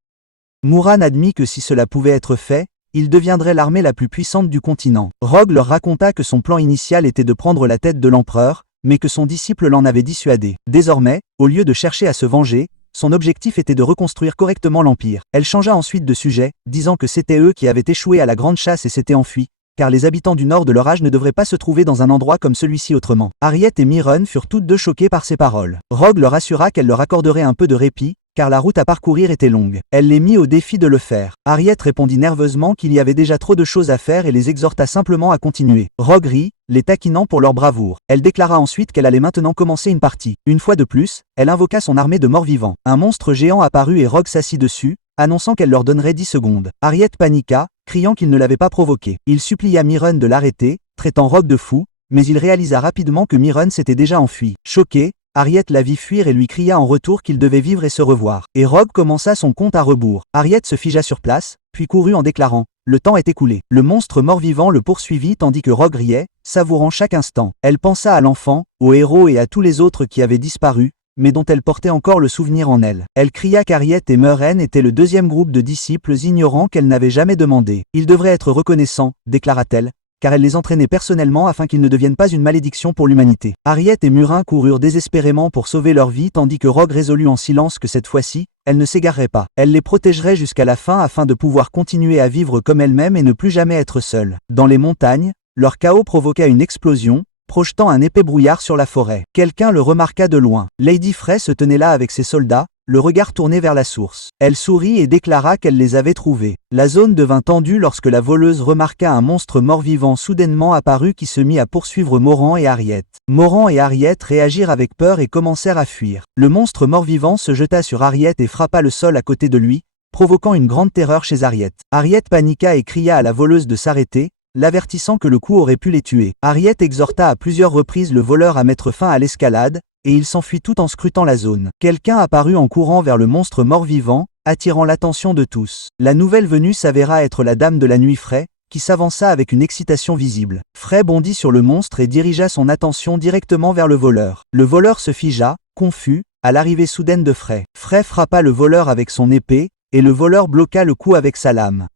Moran admit que si cela pouvait être fait, il deviendrait l'armée la plus puissante du continent. Rogue leur raconta que son plan initial était de prendre la tête de l'empereur, mais que son disciple l'en avait dissuadé. Désormais, au lieu de chercher à se venger, son objectif était de reconstruire correctement l'Empire. Elle changea ensuite de sujet, disant que c'était eux qui avaient échoué à la grande chasse et s'étaient enfuis, car les habitants du nord de leur âge ne devraient pas se trouver dans un endroit comme celui-ci autrement. Harriet et Myron furent toutes deux choquées par ces paroles. Rogue leur assura qu'elle leur accorderait un peu de répit, car la route à parcourir était longue. Elle les mit au défi de le faire. Harriet répondit nerveusement qu'il y avait déjà trop de choses à faire et les exhorta simplement à continuer. Rogue rit, les taquinant pour leur bravoure. Elle déclara ensuite qu'elle allait maintenant commencer une partie. Une fois de plus, elle invoqua son armée de morts-vivants. Un monstre géant apparut et Rogue s'assit dessus, annonçant qu'elle leur donnerait 10 secondes. Harriet paniqua, criant qu'il ne l'avait pas provoqué. Il supplia Myron de l'arrêter, traitant Rogue de fou, mais il réalisa rapidement que Myron s'était déjà enfui. Choquée, Harriet la vit fuir et lui cria en retour qu'ils devaient vivre et se revoir. Et Rogue commença son compte à rebours. Harriet se figea sur place, puis courut en déclarant « Le temps est écoulé ». Le monstre mort-vivant le poursuivit tandis que Rogue riait, savourant chaque instant. Elle pensa à l'enfant, au héros et à tous les autres qui avaient disparu, mais dont elle portait encore le souvenir en elle. Elle cria qu'Harriet et Myron étaient le deuxième groupe de disciples ignorants qu'elle n'avait jamais demandé. Ils devraient être reconnaissants, déclara-t-elle, car elle les entraînait personnellement afin qu'ils ne deviennent pas une malédiction pour l'humanité. Harriet et Myron coururent désespérément pour sauver leur vie tandis que Rogue résolut en silence que cette fois-ci, elle ne s'égarerait pas. Elle les protégerait jusqu'à la fin afin de pouvoir continuer à vivre comme elles-mêmes et ne plus jamais être seules. Dans les montagnes, leur chaos provoqua une explosion, projetant un épais brouillard sur la forêt. Quelqu'un le remarqua de loin. Lady Frey se tenait là avec ses soldats, le regard tourné vers la source. Elle sourit et déclara qu'elle les avait trouvés. La zone devint tendue lorsque la voleuse remarqua un monstre mort-vivant soudainement apparu qui se mit à poursuivre Moran et Harriet. Moran et Harriet réagirent avec peur et commencèrent à fuir. Le monstre mort-vivant se jeta sur Harriet et frappa le sol à côté de lui, provoquant une grande terreur chez Harriet. Harriet paniqua et cria à la voleuse de s'arrêter, l'avertissant que le coup aurait pu les tuer. Harriet exhorta à plusieurs reprises le voleur à mettre fin à l'escalade, et il s'enfuit tout en scrutant la zone. Quelqu'un apparut en courant vers le monstre mort-vivant, attirant l'attention de tous. La nouvelle venue s'avéra être la dame de la nuit Frey, qui s'avança avec une excitation visible. Frey bondit sur le monstre et dirigea son attention directement vers le voleur. Le voleur se figea, confus, à l'arrivée soudaine de Frey. Frey frappa le voleur avec son épée, et le voleur bloqua le coup avec sa lame.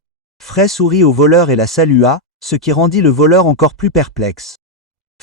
Frey sourit au voleur et la salua, ce qui rendit le voleur encore plus perplexe.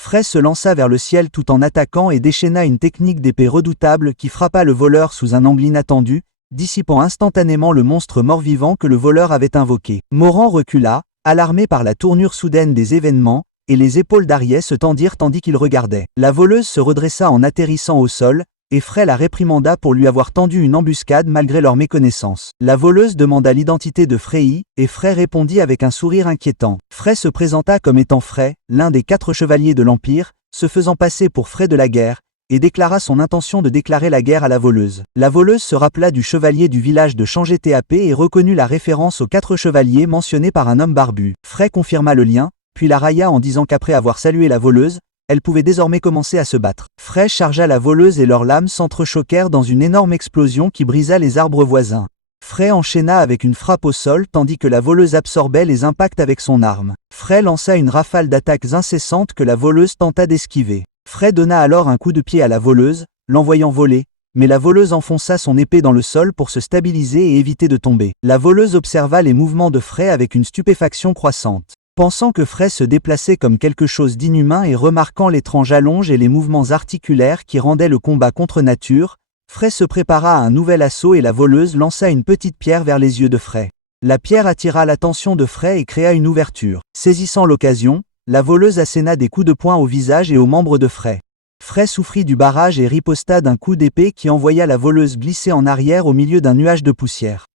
Frey se lança vers le ciel tout en attaquant et déchaîna une technique d'épée redoutable qui frappa le voleur sous un angle inattendu, dissipant instantanément le monstre mort-vivant que le voleur avait invoqué. Moran recula, alarmé par la tournure soudaine des événements, et les épaules d'Harriet se tendirent tandis qu'il regardait. La voleuse se redressa en atterrissant au sol, et Frey la réprimanda pour lui avoir tendu une embuscade malgré leur méconnaissance. La voleuse demanda l'identité de Frey, et Frey répondit avec un sourire inquiétant. Frey se présenta comme étant Frey, l'un des 4 chevaliers de l'Empire, se faisant passer pour Frey de la guerre, et déclara son intention de déclarer la guerre à la voleuse. La voleuse se rappela du chevalier du village de Changer TAP et reconnut la référence aux 4 chevaliers mentionnés par un homme barbu. Frey confirma le lien, puis la railla en disant qu'après avoir salué la voleuse, elle pouvait désormais commencer à se battre. Frey chargea la voleuse et leurs lames s'entrechoquèrent dans une énorme explosion qui brisa les arbres voisins. Frey enchaîna avec une frappe au sol tandis que la voleuse absorbait les impacts avec son arme. Frey lança une rafale d'attaques incessantes que la voleuse tenta d'esquiver. Frey donna alors un coup de pied à la voleuse, l'envoyant voler, mais la voleuse enfonça son épée dans le sol pour se stabiliser et éviter de tomber. La voleuse observa les mouvements de Frey avec une stupéfaction croissante. Pensant que Frey se déplaçait comme quelque chose d'inhumain et remarquant l'étrange allonge et les mouvements articulaires qui rendaient le combat contre nature, Frey se prépara à un nouvel assaut et la voleuse lança une petite pierre vers les yeux de Frey. La pierre attira l'attention de Frey et créa une ouverture. Saisissant l'occasion, la voleuse asséna des coups de poing au visage et aux membres de Frey. Frey souffrit du barrage et riposta d'un coup d'épée qui envoya la voleuse glisser en arrière au milieu d'un nuage de poussière.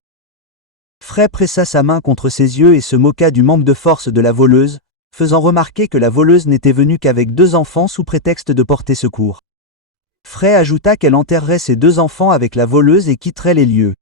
Frey pressa sa main contre ses yeux et se moqua du manque de force de la voleuse, faisant remarquer que la voleuse n'était venue qu'avec 2 enfants sous prétexte de porter secours. Frey ajouta qu'elle enterrerait ses 2 enfants avec la voleuse et quitterait les lieux.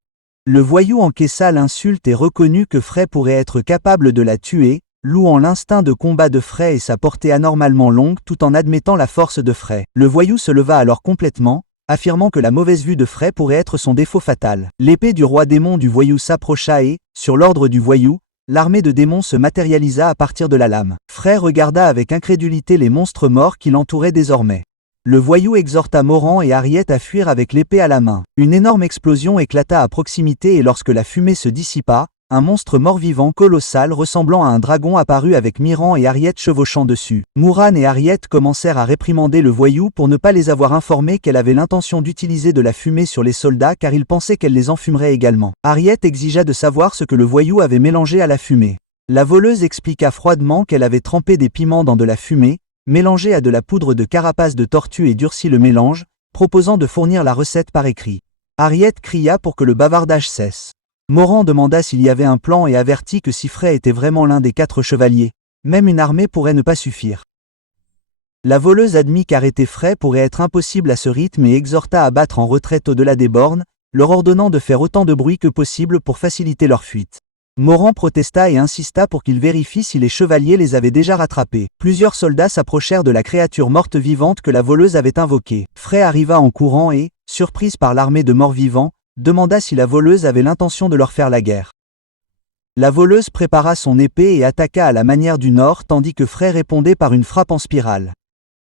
Le voyou encaissa l'insulte et reconnut que Frey pourrait être capable de la tuer, louant l'instinct de combat de Frey et sa portée anormalement longue tout en admettant la force de Frey. Le voyou se leva alors complètement, affirmant que la mauvaise vue de Frey pourrait être son défaut fatal. L'épée du roi démon du voyou s'approcha et, sur l'ordre du voyou, l'armée de démons se matérialisa à partir de la lame. Frey regarda avec incrédulité les monstres morts qui l'entouraient désormais. Le voyou exhorta Moran et Harriet à fuir avec l'épée à la main. Une énorme explosion éclata à proximité et lorsque la fumée se dissipa, un monstre mort-vivant colossal ressemblant à un dragon apparut avec Myron et Harriet chevauchant dessus. Moran et Harriet commencèrent à réprimander le voyou pour ne pas les avoir informés qu'elle avait l'intention d'utiliser de la fumée sur les soldats car ils pensaient qu'elle les enfumerait également. Harriet exigea de savoir ce que le voyou avait mélangé à la fumée. La voleuse expliqua froidement qu'elle avait trempé des piments dans de la fumée, mélangé à de la poudre de carapace de tortue et durci le mélange, proposant de fournir la recette par écrit. Harriet cria pour que le bavardage cesse. Morant demanda s'il y avait un plan et avertit que si Frey était vraiment l'un des 4 chevaliers, même une armée pourrait ne pas suffire. La voleuse admit qu'arrêter Frey pourrait être impossible à ce rythme et exhorta à battre en retraite au-delà des bornes, leur ordonnant de faire autant de bruit que possible pour faciliter leur fuite. Morant protesta et insista pour qu'il vérifie si les chevaliers les avaient déjà rattrapés. Plusieurs soldats s'approchèrent de la créature morte vivante que la voleuse avait invoquée. Frey arriva en courant et, surprise par l'armée de morts-vivants, demanda si la voleuse avait l'intention de leur faire la guerre. La voleuse prépara son épée et attaqua à la manière du Nord tandis que Frey répondait par une frappe en spirale.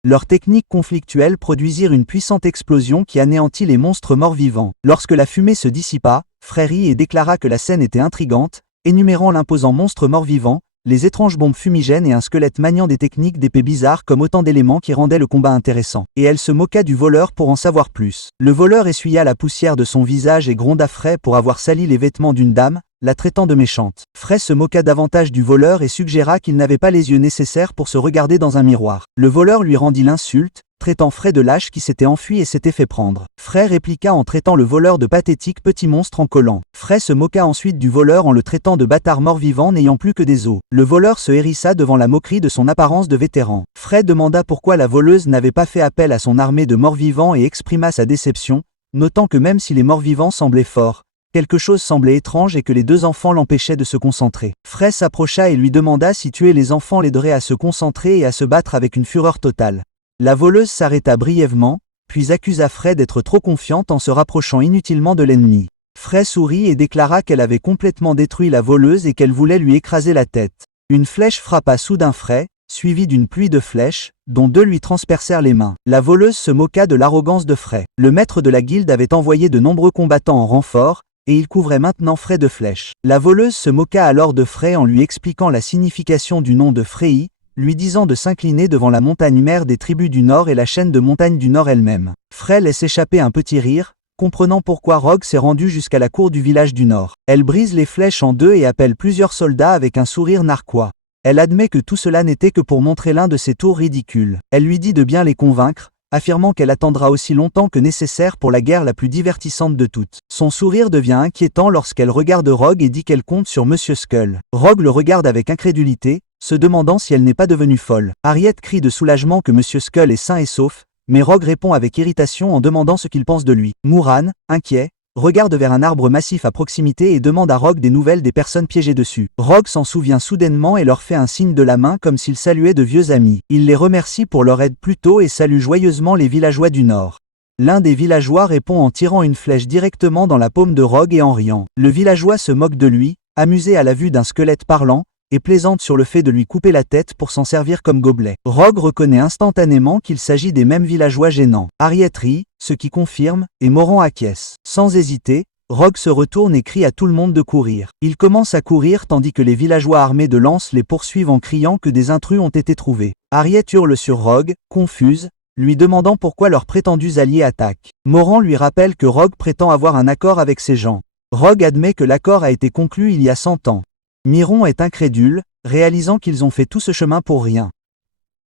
Leurs techniques conflictuelles produisirent une puissante explosion qui anéantit les monstres morts-vivants. Lorsque la fumée se dissipa, Frey rit et déclara que la scène était intrigante, énumérant l'imposant monstre mort-vivant, les étranges bombes fumigènes et un squelette maniant des techniques d'épée bizarres comme autant d'éléments qui rendaient le combat intéressant. Et elle se moqua du voleur pour en savoir plus. Le voleur essuya la poussière de son visage et gronda Frey pour avoir sali les vêtements d'une dame, la traitant de méchante. Frey se moqua davantage du voleur et suggéra qu'il n'avait pas les yeux nécessaires pour se regarder dans un miroir. Le voleur lui rendit l'insulte, traitant Frey de lâche qui s'était enfui et s'était fait prendre. Frey répliqua en traitant le voleur de pathétique petit monstre en collant. Frey se moqua ensuite du voleur en le traitant de bâtard mort-vivant n'ayant plus que des os. Le voleur se hérissa devant la moquerie de son apparence de vétéran. Frey demanda pourquoi la voleuse n'avait pas fait appel à son armée de morts-vivants et exprima sa déception, notant que même si les morts-vivants semblaient forts, quelque chose semblait étrange et que les 2 enfants l'empêchaient de se concentrer. Frey s'approcha et lui demanda si tuer les enfants l'aiderait à se concentrer et à se battre avec une fureur totale. La voleuse s'arrêta brièvement, puis accusa Frey d'être trop confiante en se rapprochant inutilement de l'ennemi. Frey sourit et déclara qu'elle avait complètement détruit la voleuse et qu'elle voulait lui écraser la tête. Une flèche frappa soudain Frey, suivie d'une pluie de flèches, dont 2 lui transpercèrent les mains. La voleuse se moqua de l'arrogance de Frey. Le maître de la guilde avait envoyé de nombreux combattants en renfort, et il couvrait maintenant Frey de flèches. La voleuse se moqua alors de Frey en lui expliquant la signification du nom de Frey, lui disant de s'incliner devant la montagne mère des tribus du Nord et la chaîne de montagnes du Nord elle-même. Frey laisse échapper un petit rire, comprenant pourquoi Rogue s'est rendu jusqu'à la cour du village du Nord. Elle brise les flèches en 2 et appelle plusieurs soldats avec un sourire narquois. Elle admet que tout cela n'était que pour montrer l'un de ses tours ridicules. Elle lui dit de bien les convaincre, affirmant qu'elle attendra aussi longtemps que nécessaire pour la guerre la plus divertissante de toutes. Son sourire devient inquiétant lorsqu'elle regarde Rogue et dit qu'elle compte sur Monsieur Skull. Rogue le regarde avec incrédulité, se demandant si elle n'est pas devenue folle. Harriet crie de soulagement que Monsieur Skull est sain et sauf, mais Rogue répond avec irritation en demandant ce qu'il pense de lui. Mouran, inquiet, regarde vers un arbre massif à proximité et demande à Rogue des nouvelles des personnes piégées dessus. Rogue s'en souvient soudainement et leur fait un signe de la main comme s'il saluait de vieux amis. Il les remercie pour leur aide plus tôt et salue joyeusement les villageois du Nord. L'un des villageois répond en tirant une flèche directement dans la paume de Rogue et en riant. Le villageois se moque de lui, amusé à la vue d'un squelette parlant, et plaisante sur le fait de lui couper la tête pour s'en servir comme gobelet. Rogue reconnaît instantanément qu'il s'agit des mêmes villageois gênants. Harriet rit, ce qui confirme, et Morant acquiesce. Sans hésiter, Rogue se retourne et crie à tout le monde de courir. Il commence à courir tandis que les villageois armés de lances les poursuivent en criant que des intrus ont été trouvés. Harriet hurle sur Rogue, confuse, lui demandant pourquoi leurs prétendus alliés attaquent. Morant lui rappelle que Rogue prétend avoir un accord avec ces gens. Rogue admet que l'accord a été conclu il y a 100 ans. Miron est incrédule, réalisant qu'ils ont fait tout ce chemin pour rien.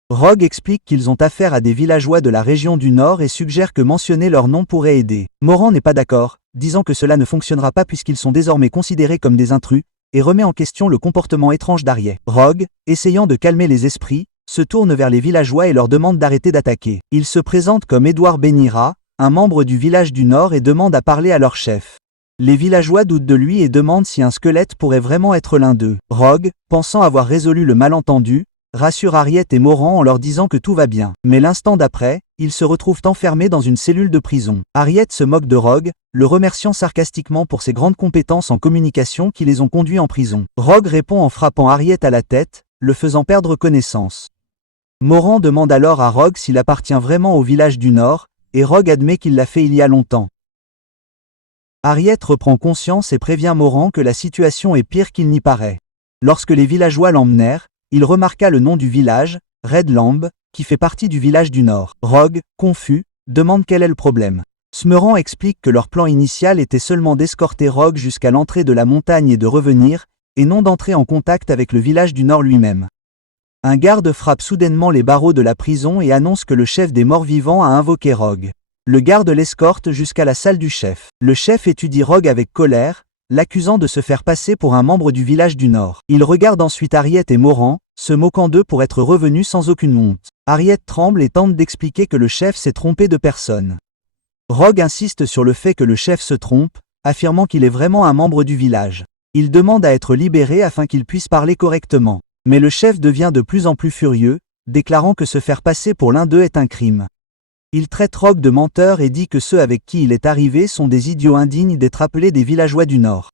Rogue explique qu'ils ont affaire à des villageois de la région du Nord et suggère que mentionner leur nom pourrait aider. Morant n'est pas d'accord, disant que cela ne fonctionnera pas puisqu'ils sont désormais considérés comme des intrus, et remet en question le comportement étrange d'Harriet. Rogue, essayant de calmer les esprits, se tourne vers les villageois et leur demande d'arrêter d'attaquer. Il se présente comme Édouard Benira, un membre du village du Nord et demande à parler à leur chef. Les villageois doutent de lui et demandent si un squelette pourrait vraiment être l'un d'eux. Rogue, pensant avoir résolu le malentendu, rassure Harriet et Morant en leur disant que tout va bien. Mais l'instant d'après, ils se retrouvent enfermés dans une cellule de prison. Harriet se moque de Rogue, le remerciant sarcastiquement pour ses grandes compétences en communication qui les ont conduits en prison. Rogue répond en frappant Harriet à la tête, le faisant perdre connaissance. Morant demande alors à Rogue s'il appartient vraiment au village du Nord, et Rogue admet qu'il l'a fait il y a longtemps. Harriet reprend conscience et prévient Morant que la situation est pire qu'il n'y paraît. Lorsque les villageois l'emmenèrent, il remarqua le nom du village, Red Lamb, qui fait partie du village du Nord. Rogue, confus, demande quel est le problème. Smurant explique que leur plan initial était seulement d'escorter Rogue jusqu'à l'entrée de la montagne et de revenir, et non d'entrer en contact avec le village du Nord lui-même. Un garde frappe soudainement les barreaux de la prison et annonce que le chef des morts-vivants a invoqué Rogue. Le garde l'escorte jusqu'à la salle du chef. Le chef étudie Rogue avec colère, l'accusant de se faire passer pour un membre du village du Nord. Il regarde ensuite Harriet et Moran, se moquant d'eux pour être revenus sans aucune honte. Harriet tremble et tente d'expliquer que le chef s'est trompé de personne. Rogue insiste sur le fait que le chef se trompe, affirmant qu'il est vraiment un membre du village. Il demande à être libéré afin qu'il puisse parler correctement. Mais le chef devient de plus en plus furieux, déclarant que se faire passer pour l'un d'eux est un crime. Il traite Rogue de menteur et dit que ceux avec qui il est arrivé sont des idiots indignes d'être appelés des villageois du Nord.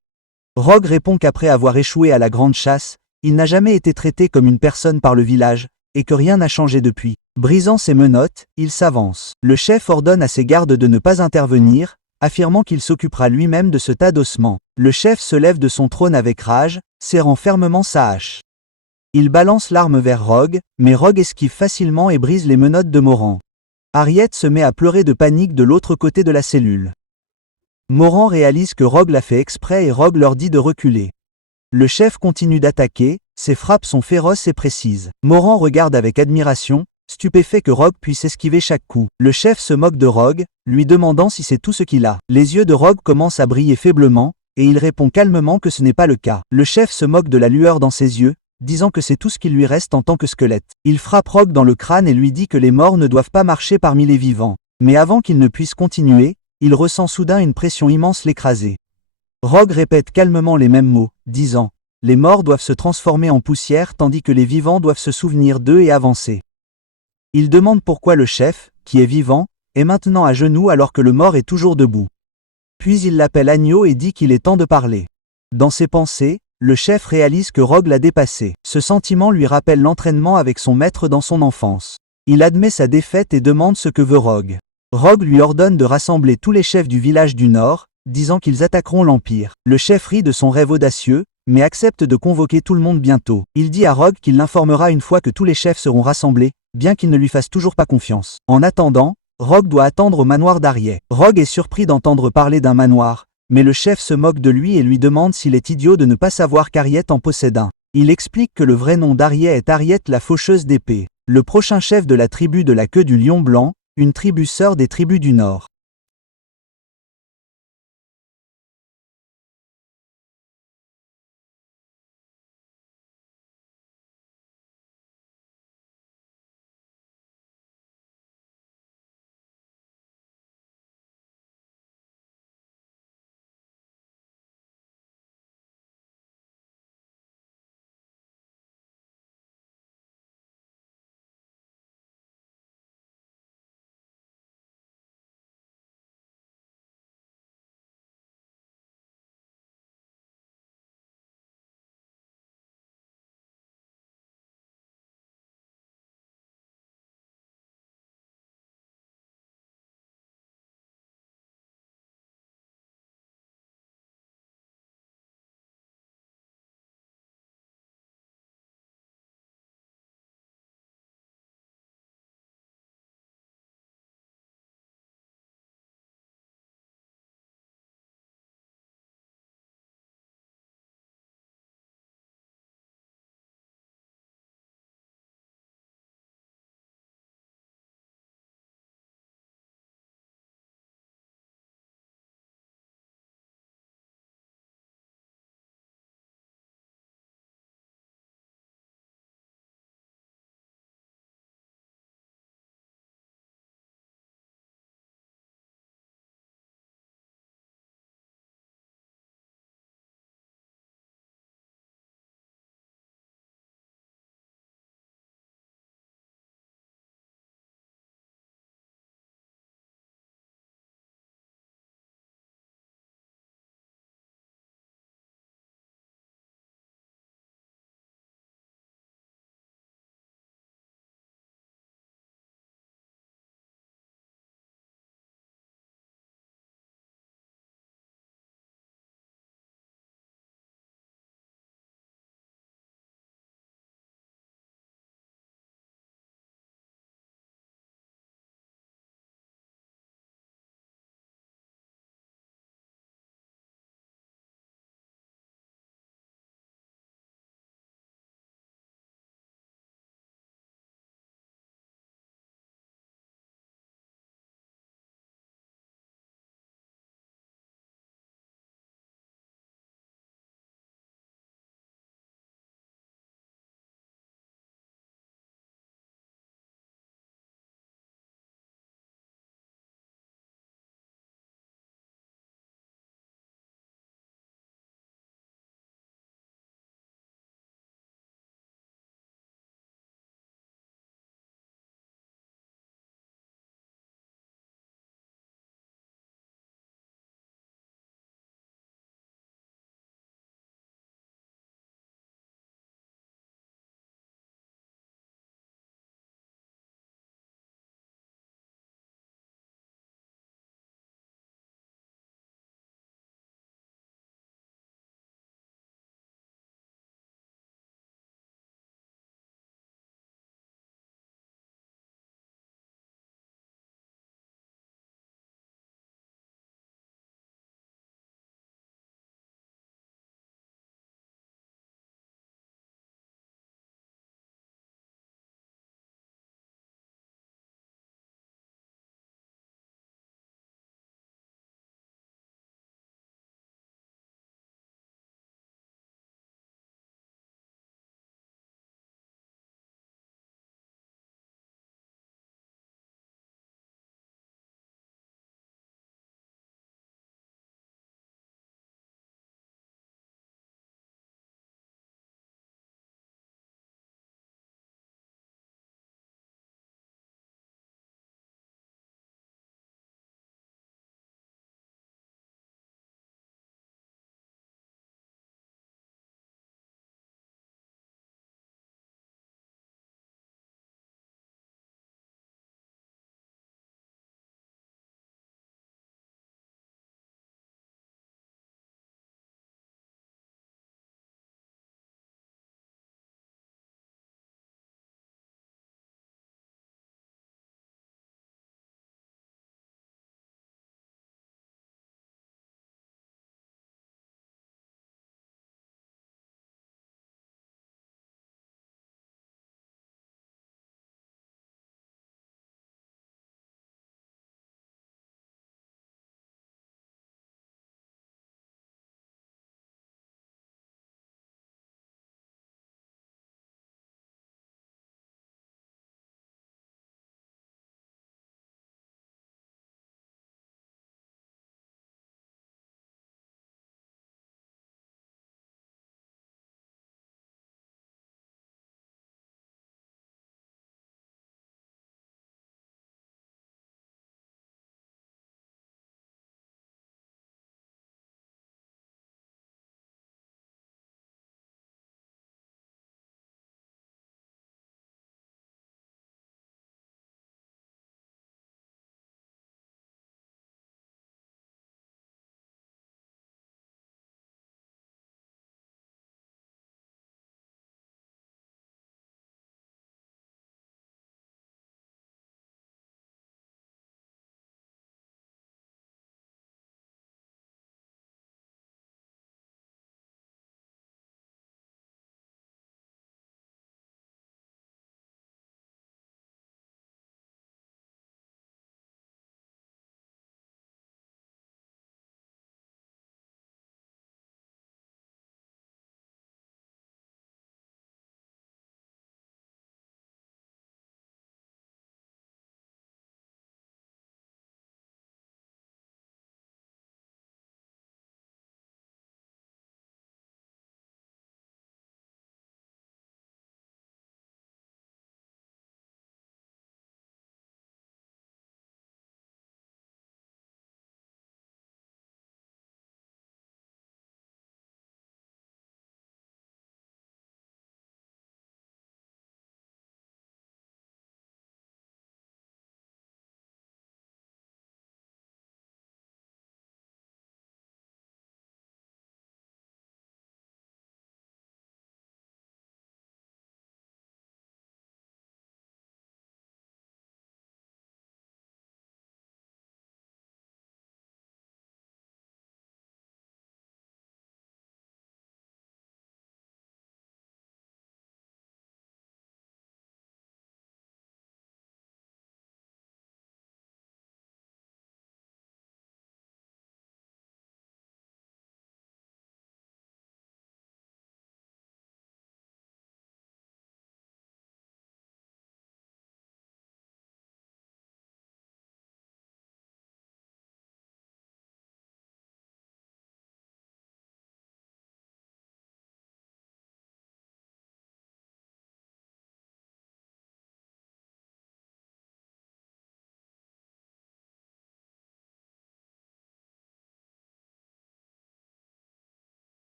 Rogue répond qu'après avoir échoué à la grande chasse, il n'a jamais été traité comme une personne par le village, et que rien n'a changé depuis. Brisant ses menottes, il s'avance. Le chef ordonne à ses gardes de ne pas intervenir, affirmant qu'il s'occupera lui-même de ce tas d'ossements. Le chef se lève de son trône avec rage, serrant fermement sa hache. Il balance l'arme vers Rogue, mais Rogue esquive facilement et brise les menottes de Moran. Harriet se met à pleurer de panique de l'autre côté de la cellule. Moran réalise que Rogue l'a fait exprès et Rogue leur dit de reculer. Le chef continue d'attaquer, ses frappes sont féroces et précises. Moran regarde avec admiration, stupéfait que Rogue puisse esquiver chaque coup. Le chef se moque de Rogue, lui demandant si c'est tout ce qu'il a. Les yeux de Rogue commencent à briller faiblement, et il répond calmement que ce n'est pas le cas. Le chef se moque de la lueur dans ses yeux, disant que c'est tout ce qui lui reste en tant que squelette. Il frappe Rogue dans le crâne et lui dit que les morts ne doivent pas marcher parmi les vivants. Mais avant qu'il ne puisse continuer, il ressent soudain une pression immense l'écraser. Rogue répète calmement les mêmes mots, disant « Les morts doivent se transformer en poussière tandis que les vivants doivent se souvenir d'eux et avancer ». Il demande pourquoi le chef, qui est vivant, est maintenant à genoux alors que le mort est toujours debout. Puis il l'appelle agneau et dit qu'il est temps de parler. Dans ses pensées, le chef réalise que Rogue l'a dépassé. Ce sentiment lui rappelle l'entraînement avec son maître dans son enfance. Il admet sa défaite et demande ce que veut Rogue. Rogue lui ordonne de rassembler tous les chefs du village du Nord, disant qu'ils attaqueront l'Empire. Le chef rit de son rêve audacieux, mais accepte de convoquer tout le monde bientôt. Il dit à Rogue qu'il l'informera une fois que tous les chefs seront rassemblés, bien qu'il ne lui fasse toujours pas confiance. En attendant, Rogue doit attendre au manoir d'Harriet. Rogue est surpris d'entendre parler d'un manoir, mais le chef se moque de lui et lui demande s'il est idiot de ne pas savoir qu'Harriet en possède un. Il explique que le vrai nom d'Harriet est Harriet la faucheuse d'épée, le prochain chef de la tribu de la queue du lion blanc, une tribu sœur des tribus du Nord.